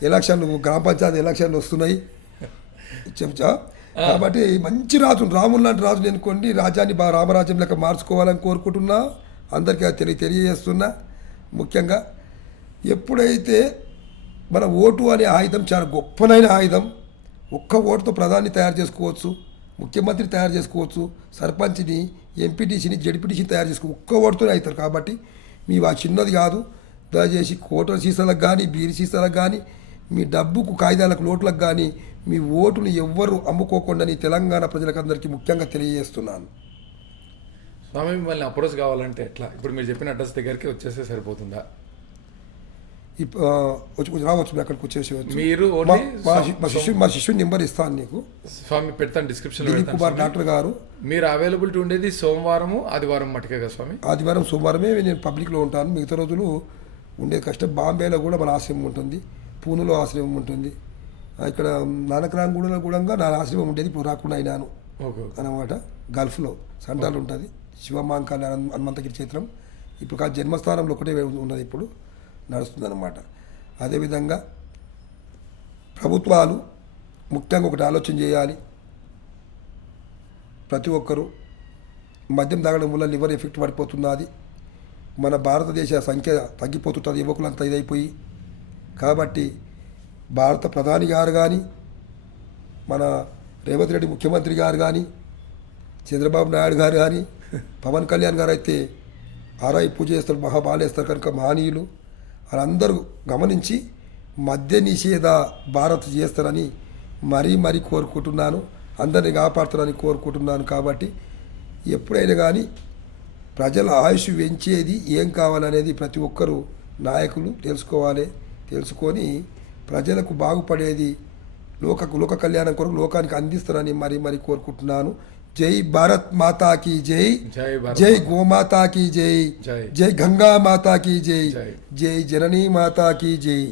ఎలక్షన్లు గ్రామ పంచాయతీ ఎలక్షన్లు వస్తున్నాయి చెప్తా. కాబట్టి మంచి రాజు రాములు లాంటి రాజుని ఎన్నుకోండి, రాజ్యాన్ని బాగా రామరాజ్యం లెక్క మార్చుకోవాలని కోరుకుంటున్నా. అందరికీ అది తెలియజేస్తున్నా. ముఖ్యంగా ఎప్పుడైతే మన ఓటు అనే ఆయుధం చాలా గొప్పనైన ఆయుధం. ఒక్క ఓటుతో ప్రధాని తయారు చేసుకోవచ్చు, ముఖ్యమంత్రి తయారు చేసుకోవచ్చు, సర్పంచ్ని, ఎంపీటీసీని, జడ్పీటీసీని తయారు చేసుకోవచ్చు. ఒక్క ఓటుతోనే అవుతారు. కాబట్టి మీ ఆ చిన్నది కాదు. దయచేసి కోటల సీసాలకు కానీ, బీరి సీసాలకు కానీ, మీ డబ్బుకు కాగితాలకు నోట్లకు కానీ మీ ఓటుని ఎవ్వరు అమ్ముకోకుండా తెలంగాణ ప్రజలకు అందరికీ ముఖ్యంగా తెలియజేస్తున్నాను. స్వామి మిమ్మల్ని అప్రోచ్ కావాలంటే ఎట్లా? ఇప్పుడు మీరు చెప్పిన అడ్రస్ దగ్గరికి వచ్చేస్తే సరిపోతుందా? వచ్చి రావచ్చు, మీరు అక్కడికి వచ్చేసేవచ్చు. మీరు మా శిష్యుని నెంబర్ ఇస్తాను నీకు. స్వామి పెడతాను డిస్క్రిప్షన్. దిలీప్ కుమార్ డాక్టర్ గారు. మీరు అవైలబిలిటీ ఉండేది సోమవారము ఆదివారం మటుకే కదా స్వామి? ఆదివారం సోమవారమే నేను పబ్లిక్లో ఉంటాను. మిగతా రోజులు ఉండేది కష్టం. బాంబేలో కూడా మన ఆశ్రమం ఉంటుంది, పూణేలో ఆశ్రమం ఉంటుంది, ఇక్కడ నానక్రాంగూడలో కూడా నా ఆశ్రమం ఉండేది. ఇప్పుడు రాకుండా అయినాను అన్నమాట. గల్ఫ్లో సంటాలు ఉంటుంది, శివమాంకాళ హనుమంతగిరి క్షేత్రం. ఇప్పుడు ఆ జన్మస్థానంలో ఒకటే ఉన్నది, ఇప్పుడు నడుస్తుందన్నమాట. అదేవిధంగా ప్రభుత్వాలు ముఖ్యంగా ఒకటి ఆలోచన చేయాలి. ప్రతి ఒక్కరూ మద్యం తాగడం వల్ల లివర్ ఎఫెక్ట్ పడిపోతున్నది. మన భారతదేశ సంఖ్య తగ్గిపోతుంటుంది, యువకులంతా ఇదైపోయి. కాబట్టి భారత ప్రధాని గారు కానీ, మన రేవంత్ రెడ్డి ముఖ్యమంత్రి గారు కానీ, చంద్రబాబు నాయుడు గారు కానీ, పవన్ కళ్యాణ్ గారు అయితే ఆరాయి పూజ చేస్తారు, మహాబాలేస్తారు. కనుక మహనీయులు వాళ్ళందరూ గమనించి మద్య నిషేధ భారత్ చేస్తారని మరీ కోరుకుంటున్నాను. అందరినీ కాపాడుతారని కోరుకుంటున్నాను. కాబట్టి ఎప్పుడైనా కానీ ప్రజల ఆయుష్ పెంచేది ఏం కావాలనేది ప్రతి ఒక్కరూ నాయకులు తెలుసుకోవాలి. తెలుసుకొని ప్రజలకు బాగుపడేది లోక కళ్యాణం కొరకు లోకానికి అందిస్తారని మరీ కోరుకుంటున్నాను. జై భారత్ మాతా की జై, జై గోమాతా की జై, జై గంగా మాతా की జై, జై జననీ మాతా की జై.